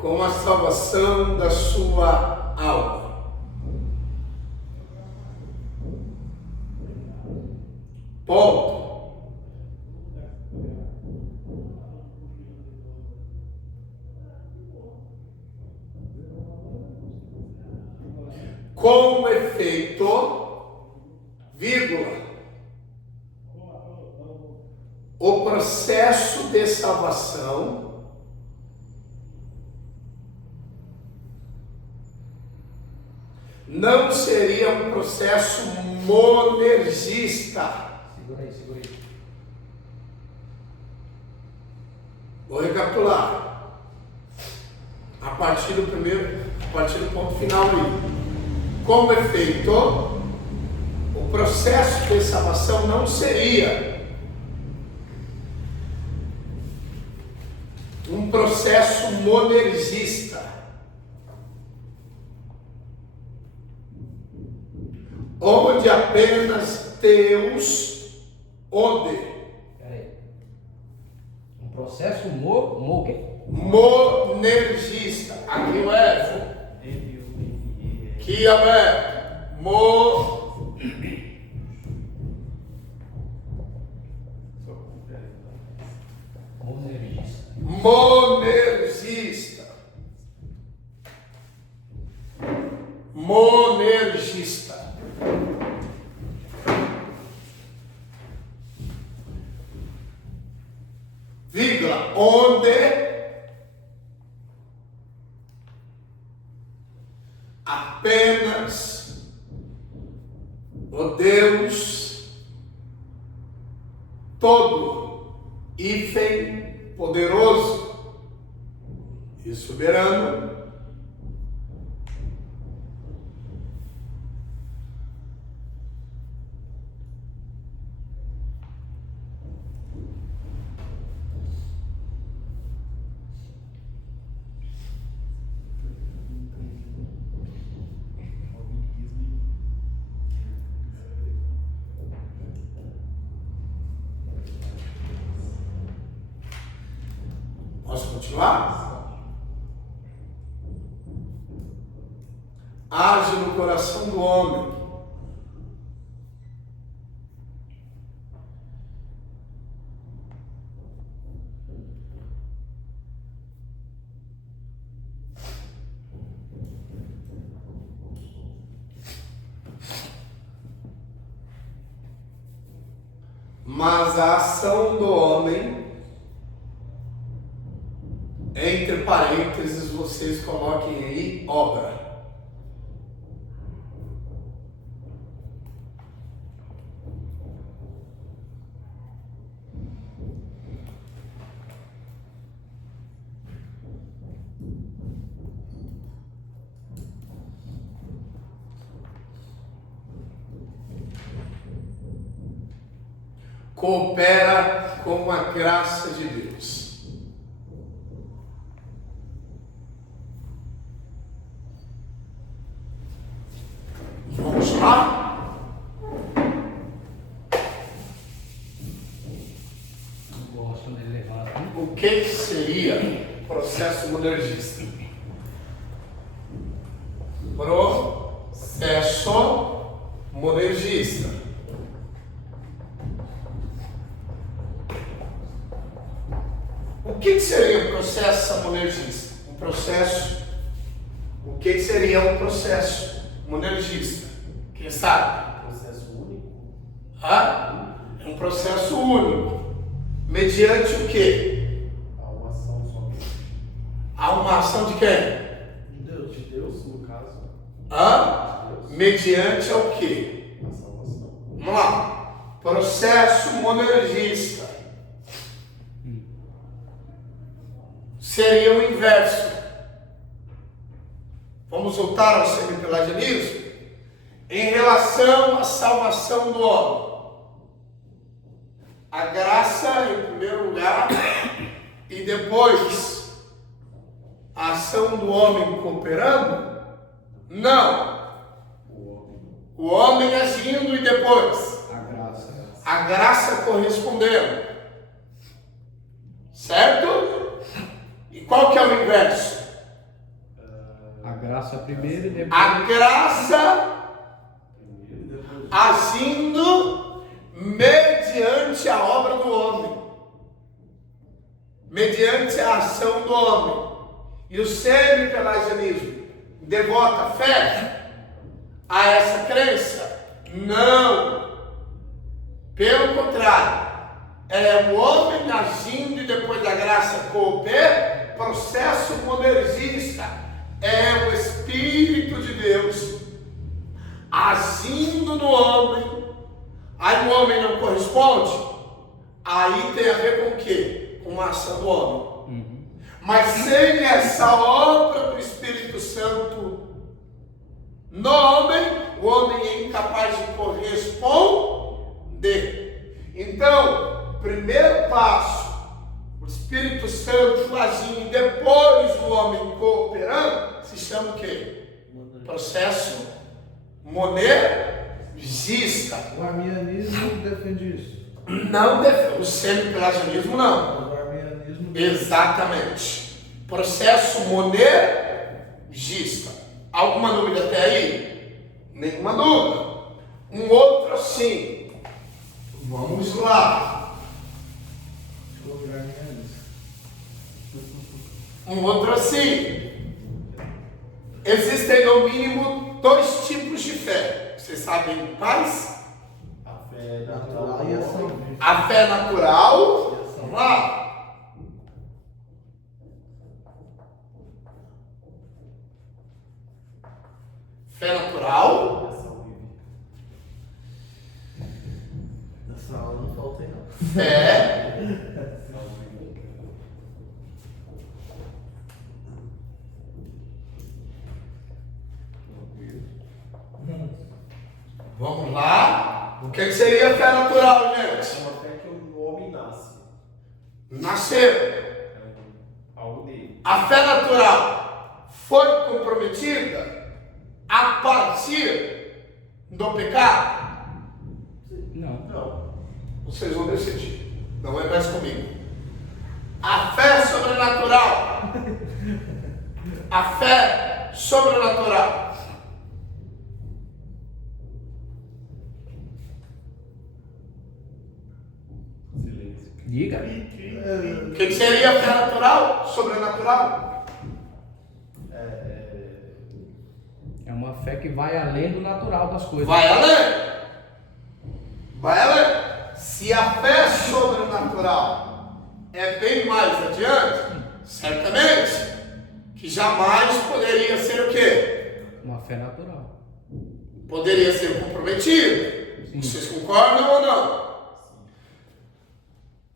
com a salvação da sua alma. Ponto. Com efeito, vírgula, o processo de salvação não seria um processo monergista. Segura aí, segura aí. Vou recapitular. A partir do ponto final aí. Como efeito, o processo de salvação não seria um processo monergista, onde apenas Deus, onde Peraí. Um processo o quê? monergista, aqui o F, que é monergista. vírgula, onde apenas o Deus todo, hífen, poderoso e soberano, posso continuar? Age no coração do homem mas a ação do homem, entre parênteses, vocês coloquem aí obra. Coopera com a graça de Deus. Vamos lá? Gosto de levar. O que seria processo monergista? Processo monergista. O que seria um processo monergista? O que seria um processo monergista? Quem sabe? Processo único. É um processo único. Mediante o quê? Há uma ação somente. Há uma ação de quem? De Deus, no caso. Mediante ao quê? A salvação. Vamos lá. Processo monergista. Seria o inverso. Vamos voltar ao semi-pelagianismo? Em relação à salvação do homem. A graça em primeiro lugar e depois a ação do homem cooperando? Não. O homem agindo e depois a graça correspondendo. Certo? E qual que é o inverso? A graça primeiro e depois. A graça agindo mediante a obra do homem, mediante a ação do homem. E o semi-pelagianismo devota fé a essa crença? Não. Pelo contrário, é o homem agindo e depois da graça coopera. Processo monergista é o Espírito de Deus agindo no homem. Aí o homem não corresponde, aí tem a ver com o quê? Com a ação do homem. Mas sem essa obra do Espírito Santo no homem, o homem é incapaz de corresponder. Então, primeiro passo, o Espírito Santo agindo e depois o homem cooperando, se chama o quê? Processo monergista. O arminianismo defende isso. Não defende. O semi-pelagianismo não. O arminianismo Exatamente. Processo monergista. Alguma dúvida até aí? Nenhuma dúvida. Um outro assim. Vamos lá. Um outro assim. Existem no mínimo 2 tipos de fé. Vocês sabem quais? A fé natural e ação. A fé natural. Vamos lá. Fé. Vamos lá. O que seria fé natural, É gente? uma fé que o homem nasce. Nasceu. É algo dele. A fé natural foi comprometida a partir do pecado? Não. Não. Vocês vão decidir. Não é mais comigo. A fé sobrenatural. A fé sobrenatural. Silêncio. Diga. O que seria a fé natural? Sobrenatural? É uma fé que vai além do natural das coisas. Vai além. Vai além. Se a fé sobrenatural é bem mais adiante, certamente que jamais poderia ser o quê? Uma fé natural. Poderia ser comprometido. Sim. Vocês concordam ou não?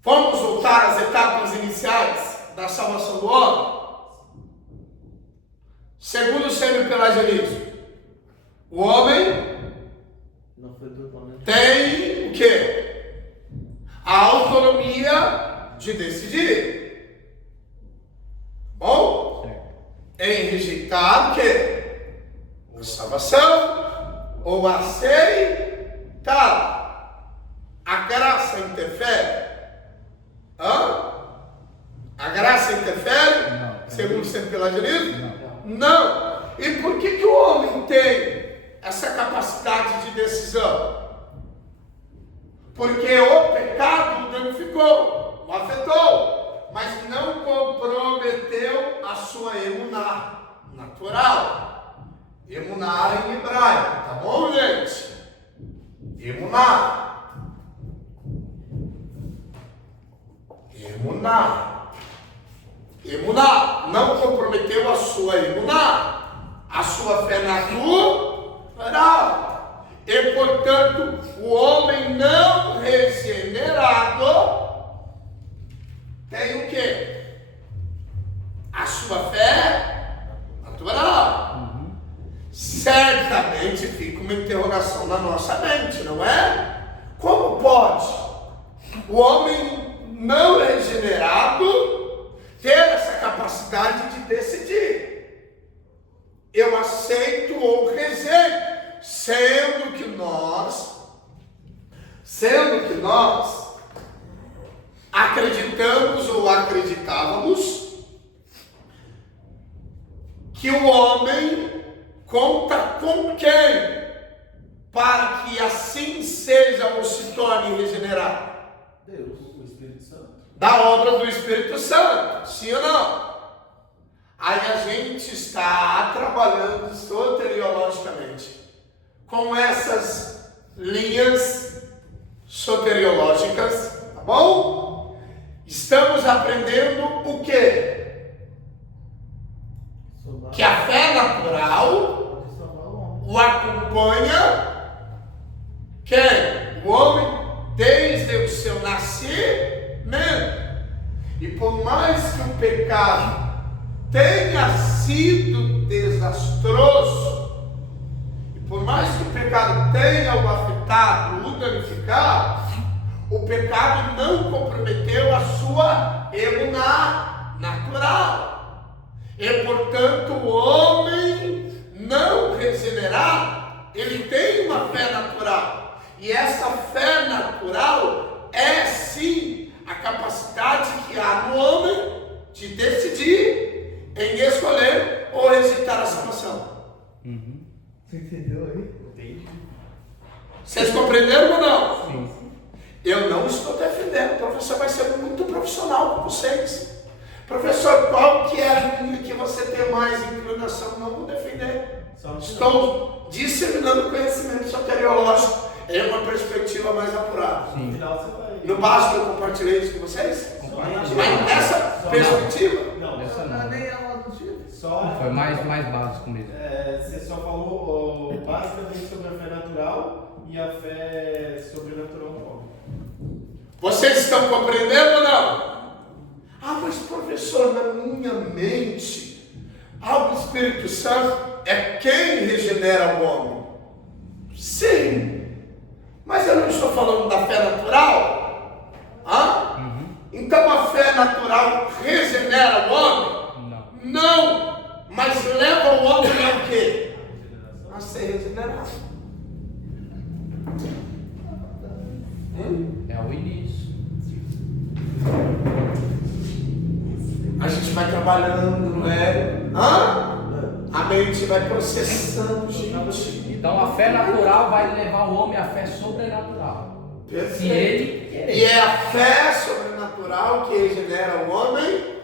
Vamos voltar às etapas iniciais da salvação do homem? Segundo o semi-pelagianismo, o homem Não foi totalmente. tem o quê? A autonomia de decidir. Bom? Certo. Em rejeitar o quê? A salvação ou aceitar. A graça interfere? Hã? A graça interfere? Não. Segundo o semi-pelagianismo? Não. Não. E por que o homem tem essa capacidade de decisão? Porque o pecado o danificou, o afetou, mas não comprometeu a sua emuná natural. Emuná em hebraico, tá bom, gente? Emuná. Emuná. Emuná não comprometeu a sua emuná, a sua fé natural. E, portanto, o homem não regenerado tem o quê? A sua fé natural. Certamente fica uma interrogação na nossa mente, não é? Como pode o homem não regenerado ter essa capacidade de decidir? Eu aceito ou rejeito, sendo que nós acreditamos ou acreditávamos que o homem conta com quem para que assim seja ou se torne regenerado? Deus. O Espírito Santo. Da obra do Espírito Santo, sim ou não? Aí a gente está trabalhando soteriologicamente com essas linhas soteriológicas, tá bom? Estamos aprendendo o quê? Que a fé natural Pode salvar o homem. o acompanha quem? O homem desde o seu nascimento. E por mais que o pecado tenha sido desastroso, e por mais que o pecado tenha o afetado, o danificado, o pecado não comprometeu a sua emuná natural. E portanto o homem não regenerado, ele tem uma fé natural. E essa fé natural é sim a capacidade que há no homem de decidir em escolher ou rejeitar a salvação. Você entendeu aí? Entendi. Vocês compreenderam ou não? Sim. Eu não estou defendendo, o professor vai ser muito profissional com vocês. Professor, qual que é a linha que você tem mais inclinação? Não vou defender. Só no Estou disseminando conhecimento soteriológico em uma perspectiva mais apurada. No Sim. final você vai. No básico eu compartilhei isso com vocês? Compartilhei. Mas nessa Só- perspectiva, Não, Essa Não é não. nem aula do tipo. só. Foi mais básico mesmo. Você só falou basicamente sobre a fé natural e a fé sobrenatural do homem. Vocês estão compreendendo ou não? Ah, mas professor, na minha mente, o Espírito Santo é quem regenera o homem. Sim, mas eu não estou falando da fé natural. Então a fé natural regenera o homem? Não, mas leva o homem a quê? A ser regenerado. É o início. A gente vai trabalhando, não é? A mente vai processando, gente. Então a fé natural vai levar o homem à fé sobrenatural. Perfeito. Se ele querer. E é a fé sobrenatural que regenera o homem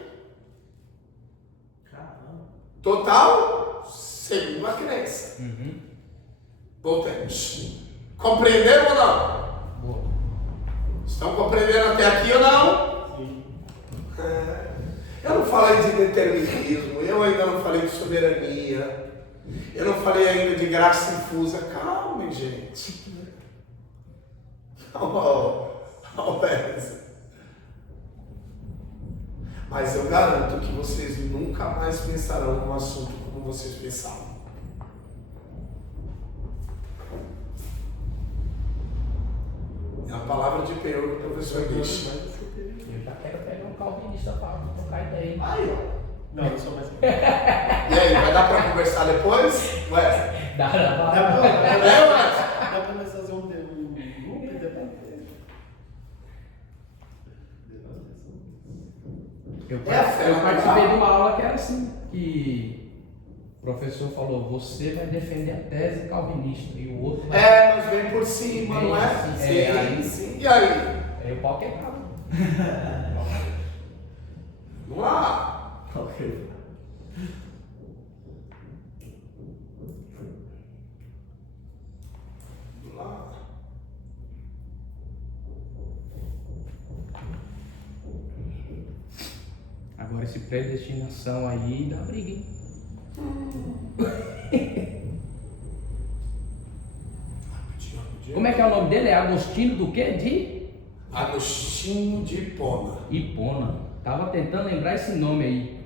total, segundo a crença. Voltemos. Compreenderam ou não? Boa. Estão compreendendo até aqui ou não? Sim. Eu não falei de determinismo, eu ainda não falei de soberania, eu não falei ainda de graça infusa. Calma, gente. Mas eu garanto que vocês nunca mais pensarão num assunto como vocês pensavam. É a palavra de Pedro que o professor deixa. Eu já quero pegar um calvinista para trocar ideia. Aí, ó. Não, não sou mais. E aí, vai dar pra conversar depois? Ué? Dá Dá pra nós fazer um grupo e debater. Eu É a fé participei natural. de uma aula que era assim, que o professor falou, você vai defender a tese calvinista e o outro vai... Mas vem por cima, Vem não é? assim, Sim, aí- sim. E aí? Aí o pau quebrava. Vamos lá. Ok. Vamos lá. Agora esse predestinação aí dá briga, hein? Como é que é o nome dele? É Agostinho do quê? De Agostinho de Hipona. Hipona. Tava tentando lembrar esse nome aí.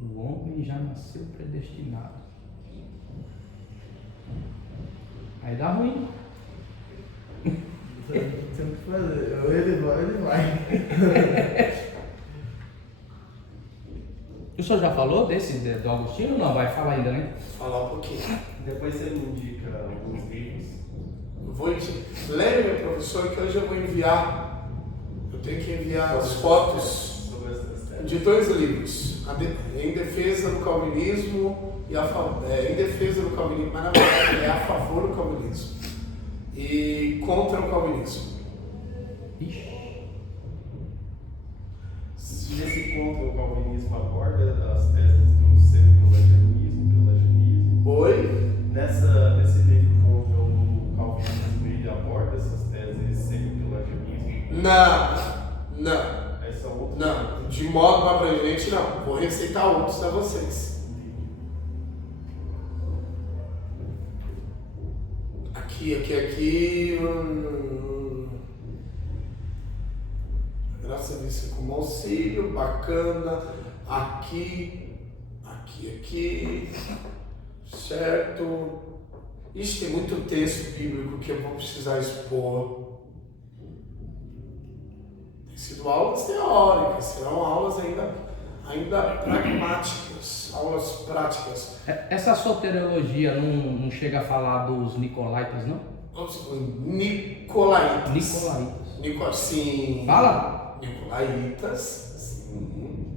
O homem já nasceu predestinado. Aí dá ruim. Tem que fazer. Ou ele vai, ou ele vai. O senhor já falou do Agostinho ou não? Vai falar ainda, né? Vou falar um pouquinho. Depois você me indica alguns livros. Lembre-me, professor, que hoje eu vou enviar. Eu tenho que enviar as fotos Sobre essas teses. de 2 livros. Em defesa do calvinismo e em defesa do calvinismo, mas na verdade é a favor do calvinismo e contra o calvinismo. Ixi. Nesse contra o calvinismo aborda as teses do semi-pelagianismo, pelagianismo. Oi? Nesse livro contra o calvinismo, ele aborda essas teses semi-pelagianismo. Não. Essa outra. Não, de modo abrangente não. Vou receitar outros a vocês. Aqui. Graça vista como auxílio, bacana. Aqui. Certo. Ixi, tem muito texto bíblico que eu vou precisar expor. Tem sido aulas teóricas, serão aulas ainda pragmáticas, aulas práticas. Essa soteriologia não chega a falar dos Nicolaitas, não? Os Nicolaitas. Sim. Fala? Nicolaitas. Sim.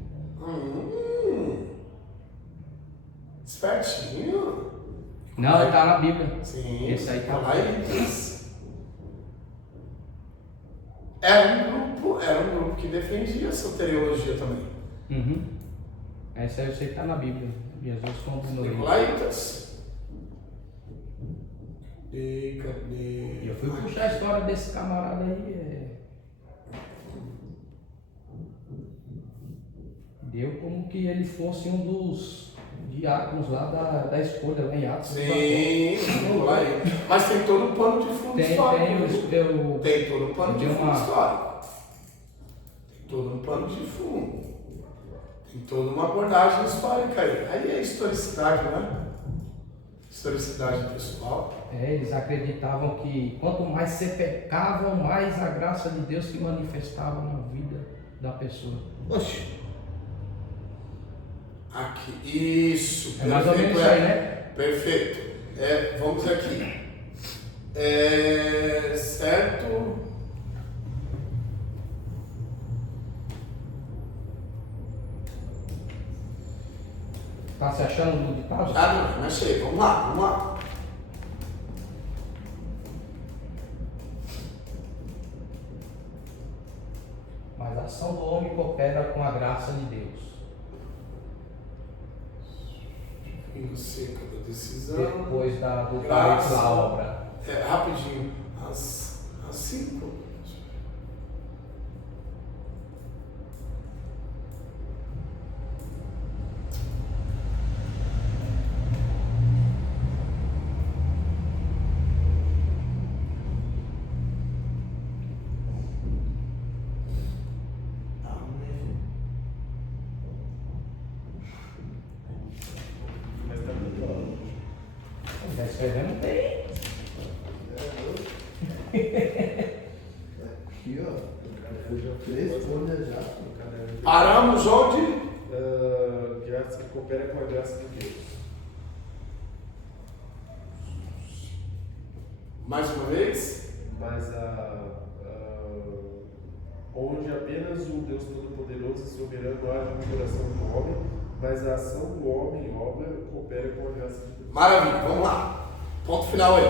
Espertinho. Não, está na Bíblia. Sim. Esse aí tá. Nicolaitas. Era um grupo que defendia a soteriologia também. Uhum. Essa aí eu sei que está na Bíblia. Jesus condenou ele. Nicolaitas. Cadê? E eu fui puxar a história desse camarada aí. Deu como que ele fosse um dos diáconos lá da escolha, lá em Atos. Sim, vamos lá. Mas tem todo um pano de fundo histórico. Tem todo um pano de fundo histórico. Tem todo um pano de fundo. Tem toda uma abordagem histórica aí. Aí é historicidade, né? Historicidade pessoal. Eles acreditavam que quanto mais você pecava, mais a graça de Deus se manifestava na vida da pessoa. Oxi. Aqui, isso. É mais ou menos isso aí, né? Perfeito. Vamos aqui. Certo. Tá se achando no ditado? Ah, não achei. Vamos lá. Mas a ação do homem coopera com a graça de Deus. Fim seca da decisão. Depois do Graça. da obra. Rapidinho. Às 5. Mas tá muito alto. Está escrevendo bem. Aqui, ó. Três folhas já. Paramos onde? Graça que coopera com a graça de Deus. Mais uma vez. Mas onde apenas o Deus Todo-Poderoso e Soberano age no coração do homem, mas a ação do homem em obra coopera com a graça de Deus. Maravilha, vamos lá. Ponto final aí.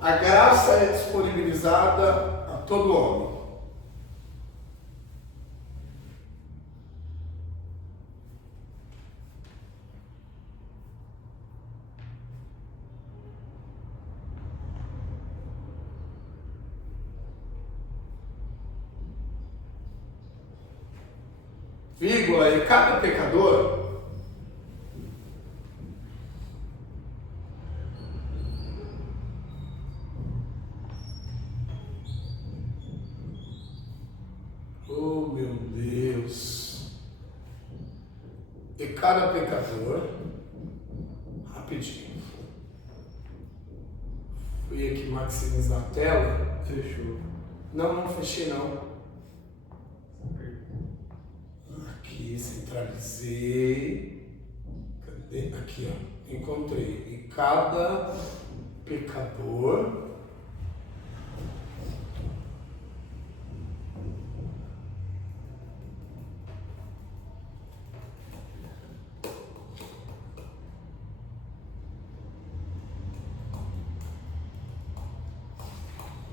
A graça é disponibilizada a todo homem. Vírgula, e cada pecador oh meu Deus, e cada pecador, rapidinho, fui aqui maximizar a tela, Fechou. não fechei não. Aqui, centralizei. Cadê? Aqui, ó. Encontrei. E cada pecador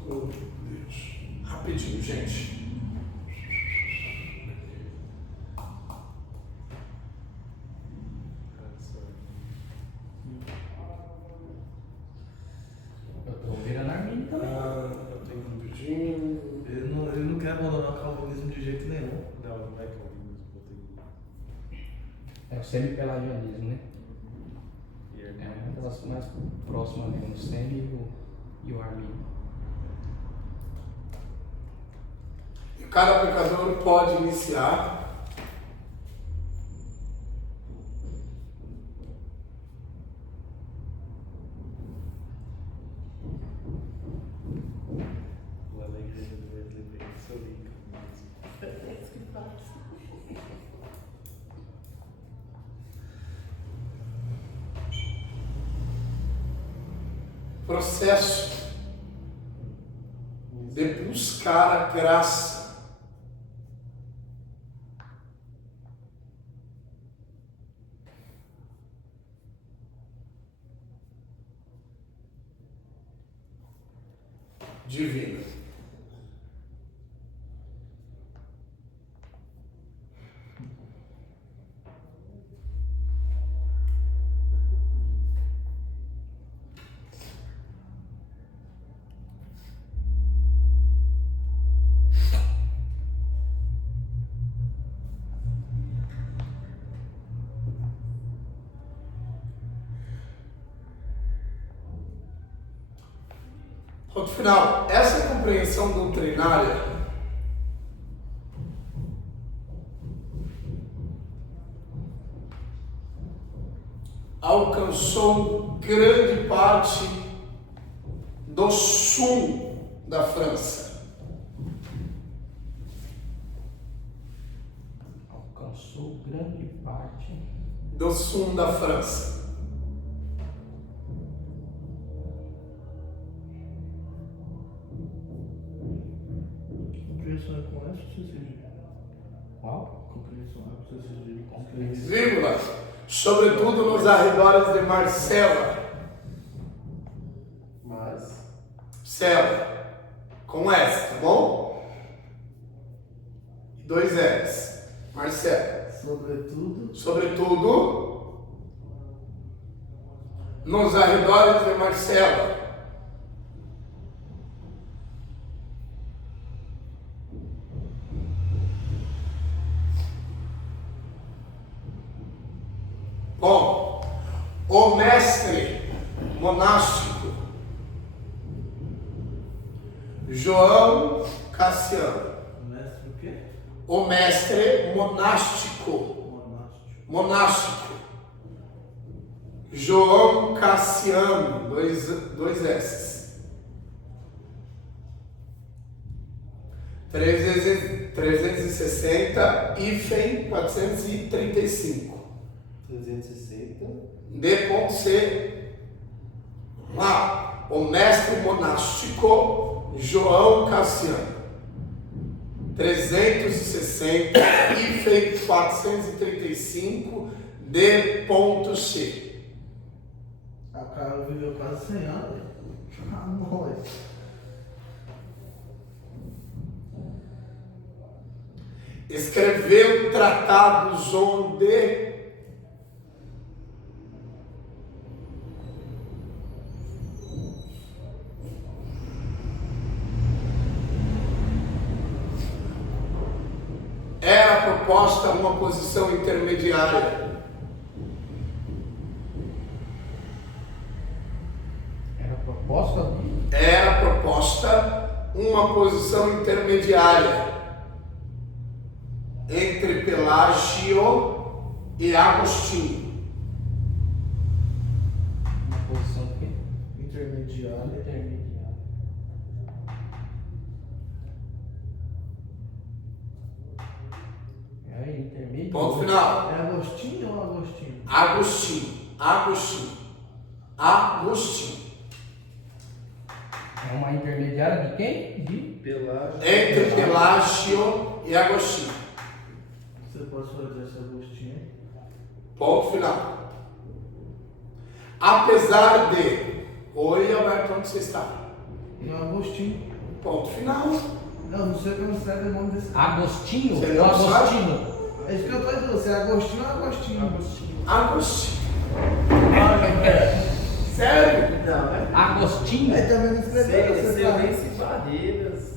oh, meu Deus. Rapidinho, gente. Eu estou virando Arminio também. Eu tenho um rapidinho. Ele não quer abandonar o calvinismo de jeito nenhum. Não é calvinismo, É o semi-pelagianismo, né? e É uma das mais próximas mesmo, o semi e o Arminio. E cada pecador pode iniciar lá na igreja do Wesley Bem, sou rico. processo de buscar a graça. Divina. Ponto final. Essa compreensão doutrinária alcançou grande parte do sul da França. Alcançou grande parte Do sul da França. Compreensão é com S ou você se qual? Compreensão é com você se Compreensão. Vírgula. Sobretudo nos arredores de Marcela. Mas, Cela. Com S, tá bom? 2 L's. Marcela. Sobretudo nos arredores de Marcela. Bom, o mestre monástico João Cassiano. Mestre o quê? O mestre monástico Monástico. João Cassiano, dois S. 360 hífen 435. 360. D.C. Lá, o mestre monástico João Cassiano. 360 hífen 435 D.C. O cara viveu quase 100 anos. Ah, nossa. Escreveu tratados onde era proposta uma posição intermediária. Era proposta uma posição intermediária entre Pelágio e Agostinho. Uma posição o quê? Intermediária. É intermediário. Ponto final. É Agostinho ou Agostinho? Agostinho. É uma intermediária de quem? De Pelágio. Entre Pelágio e Agostinho. Você pode fazer esse Agostinho? Ponto final. Apesar de... Oi, Alberto, onde você está? Tem um Agostinho. Ponto final. Eu não sei como escreve o nome desse cara. Agostinho? Você Ou não sabe? Agostinho? É isso que eu tô dizendo. Você é Agostinho ou Agostinho? Agostinho. Sério? Não, é. Agostinho? Aí também não escreveu. Você tá... Silêncio, barreiras,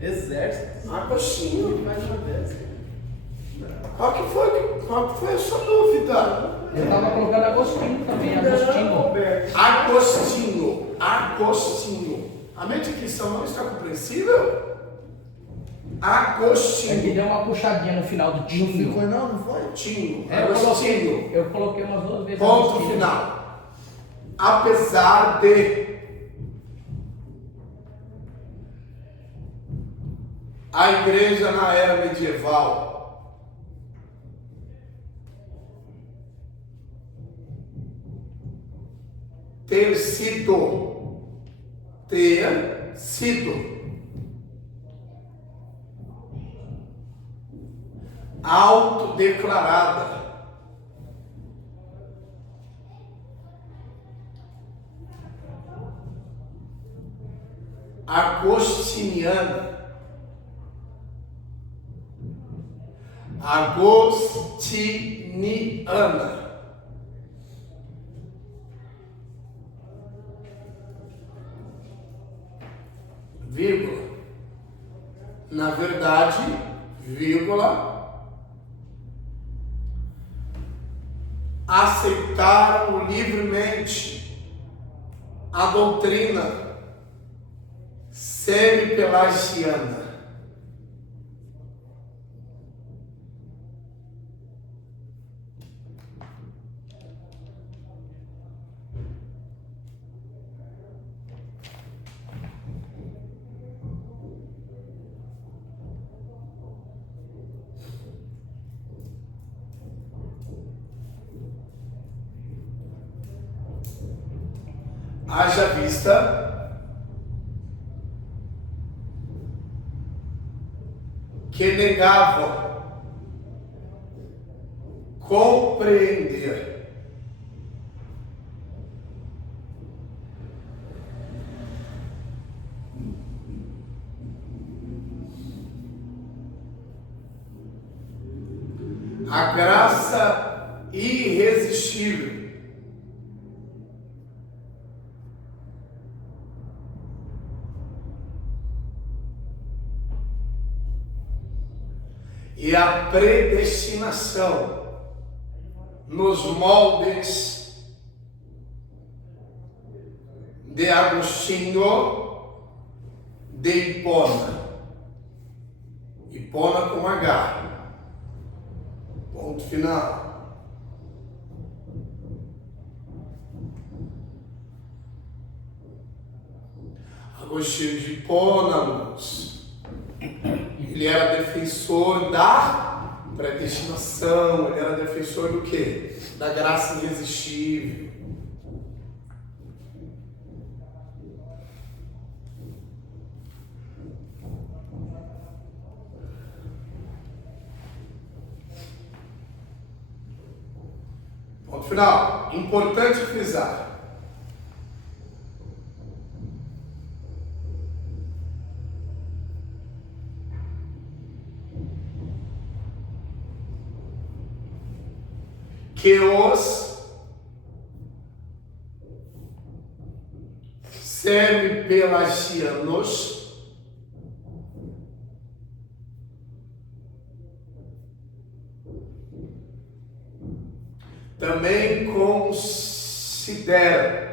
exércitos. Agostinho. Mais uma vez. Qual que foi a sua dúvida? Eu estava colocando Agostinho também, Agostinho. Agostinho. A mente cristã não está compreensível? É que Agostinho. deu uma puxadinha no final do Não foi tinho. não? Não foi? Tinho. É, Agostinho. eu coloquei umas duas vezes. Ponto Agostinho. final. Apesar de a igreja na era medieval ter sido autodeclarada agostiniana, vírgula, na verdade, vírgula, aceitaram livremente a doutrina semi-pelagiana. Haja vista que negavam compreender a graça irresistível e a predestinação nos moldes de Agostinho de Hipona. Hipona com H. Ponto final. Agostinho de Hipona, ele era defensor da predestinação, ele era defensor do quê? Da graça irresistível. Ponto final. Importante frisar. Que os semi-pelagianos também consideram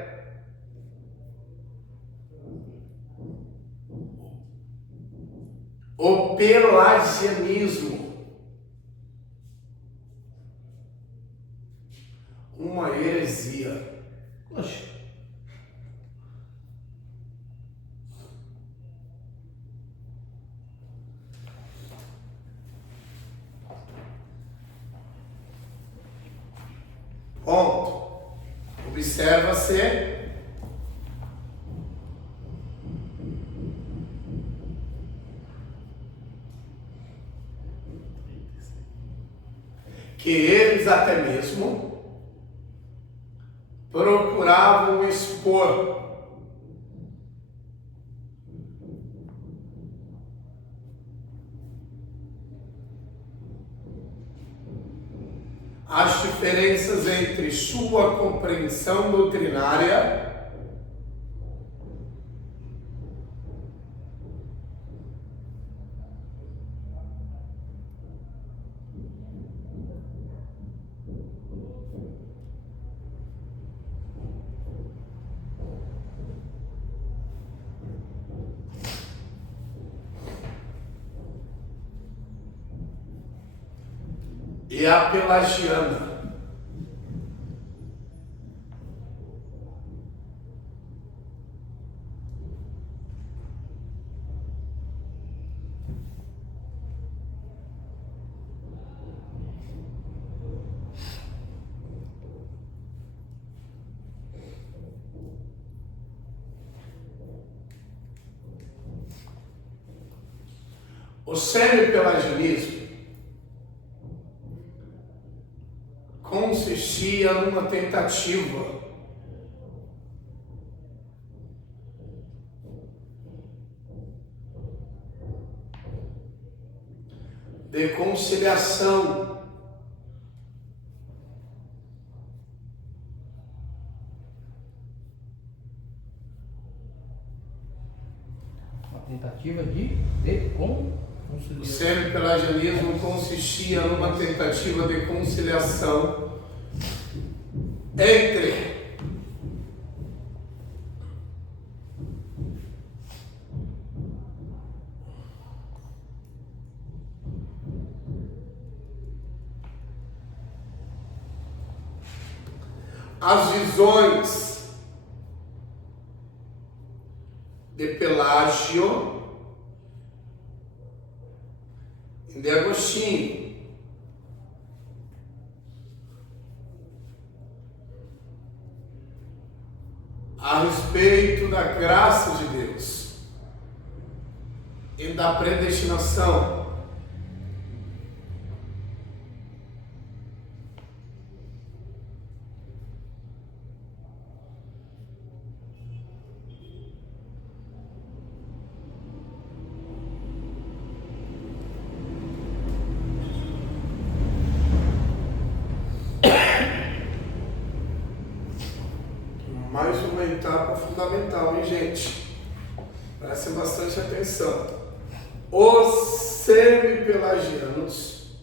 o pelagianismo uma heresia. Oxe. Ponto. Observa-se que eles até mesmo procuravam expor as diferenças entre sua compreensão doutrinária e a pelagiana. O semi-pelagianismo consistia numa tentativa de conciliação Uma tentativa de o semi-pelagianismo consistia numa tentativa de conciliação entre as visões de Pelágio e de Agostinho. A respeito da graça de Deus e da predestinação. Mais uma etapa fundamental, hein, gente? Prestem bastante atenção. Os semi-pelagianos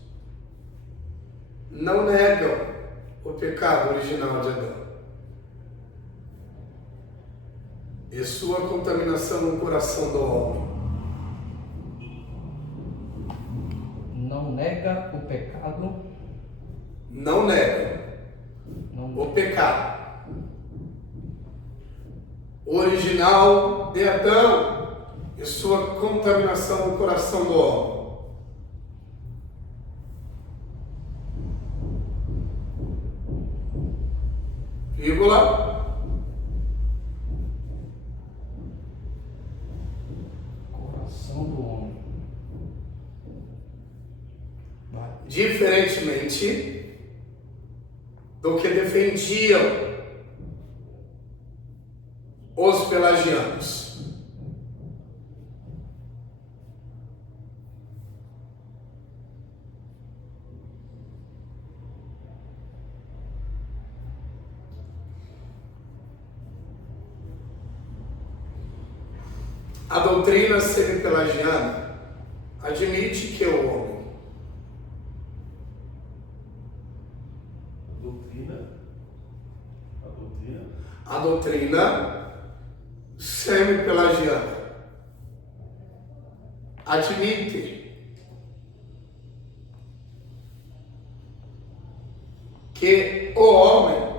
não negam o pecado original de Adão e sua contaminação no coração do homem. Não nega o pecado. Não negam o pecado original de Adão e sua contaminação no coração do homem. Vírgula. Coração do homem. Vai. Diferentemente do que defendiam os pelagianos. A doutrina semi-pelagiana admite que o homem a doutrina semi-pelagiana admite que o homem,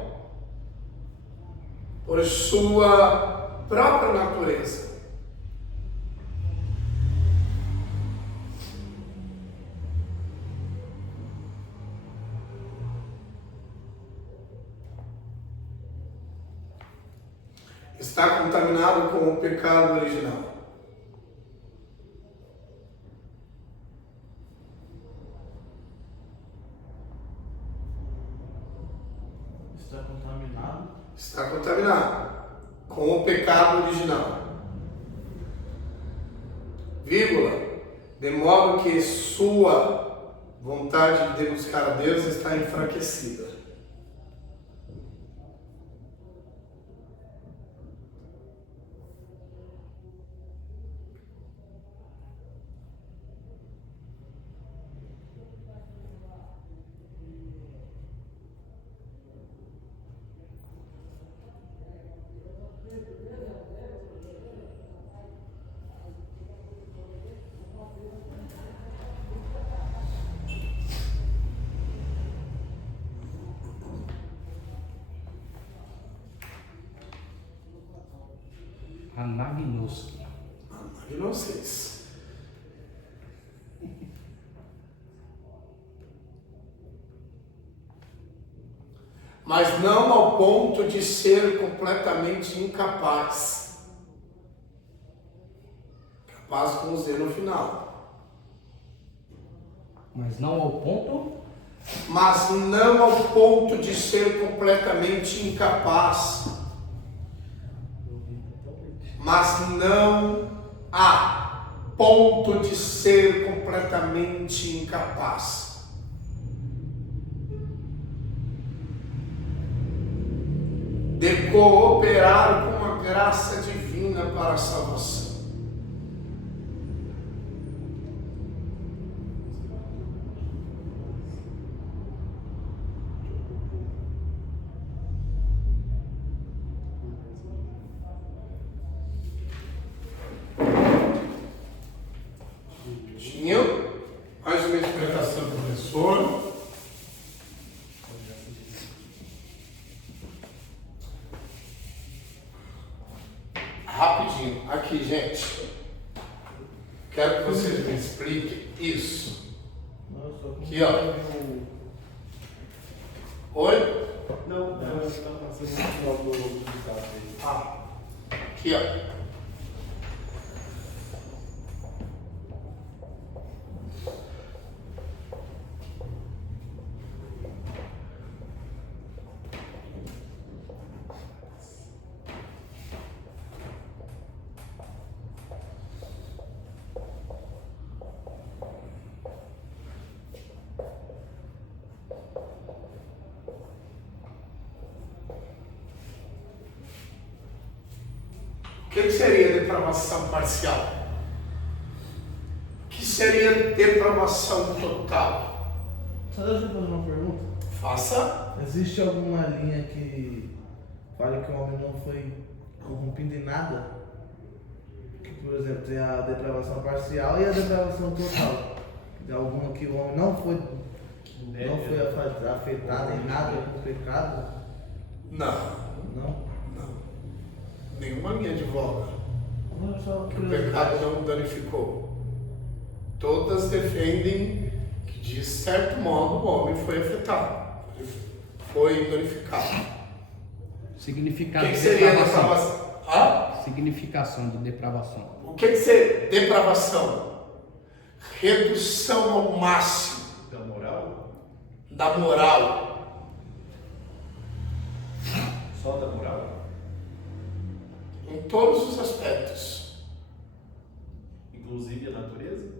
por sua própria natureza, está contaminado com o pecado original. Está contaminado. Está contaminado com o pecado original. Vírgula. De modo que sua vontade de buscar a Deus está enfraquecida. Anagnoski. Anagnosis. Mas não ao ponto de ser completamente incapaz. Capaz com Z no final. Mas não ao ponto. Mas não ao ponto de ser completamente incapaz. Mas não a ponto de ser completamente incapaz. De cooperar com a graça divina para a salvação. Mais uma explicação, professor. rapidinho. Aqui, gente. Quero que vocês me expliquem isso. Nossa, Aqui, ó. Oi? Não, está passando no final do ditado aí. Ah, aqui, ó. O que seria depravação parcial? O que seria depravação total? Só deixa eu fazer uma pergunta. Faça. Existe alguma linha que fala que o homem não foi corrompido em nada? Que, por exemplo, tem a depravação parcial e a depravação total. Tem alguma que o homem não foi afetado em nada com o pecado? Não. Não? Nenhuma linha de volta. Não, só Que o pecado não o danificou. Todas defendem que, de certo modo, o homem foi afetado. Ele foi danificado. Significado O que de seria depravação. depravação? Ah? Significação de depravação. O que seria depravação? Redução ao máximo Da moral? da moral. Só da moral? Em todos os aspectos. Inclusive a natureza?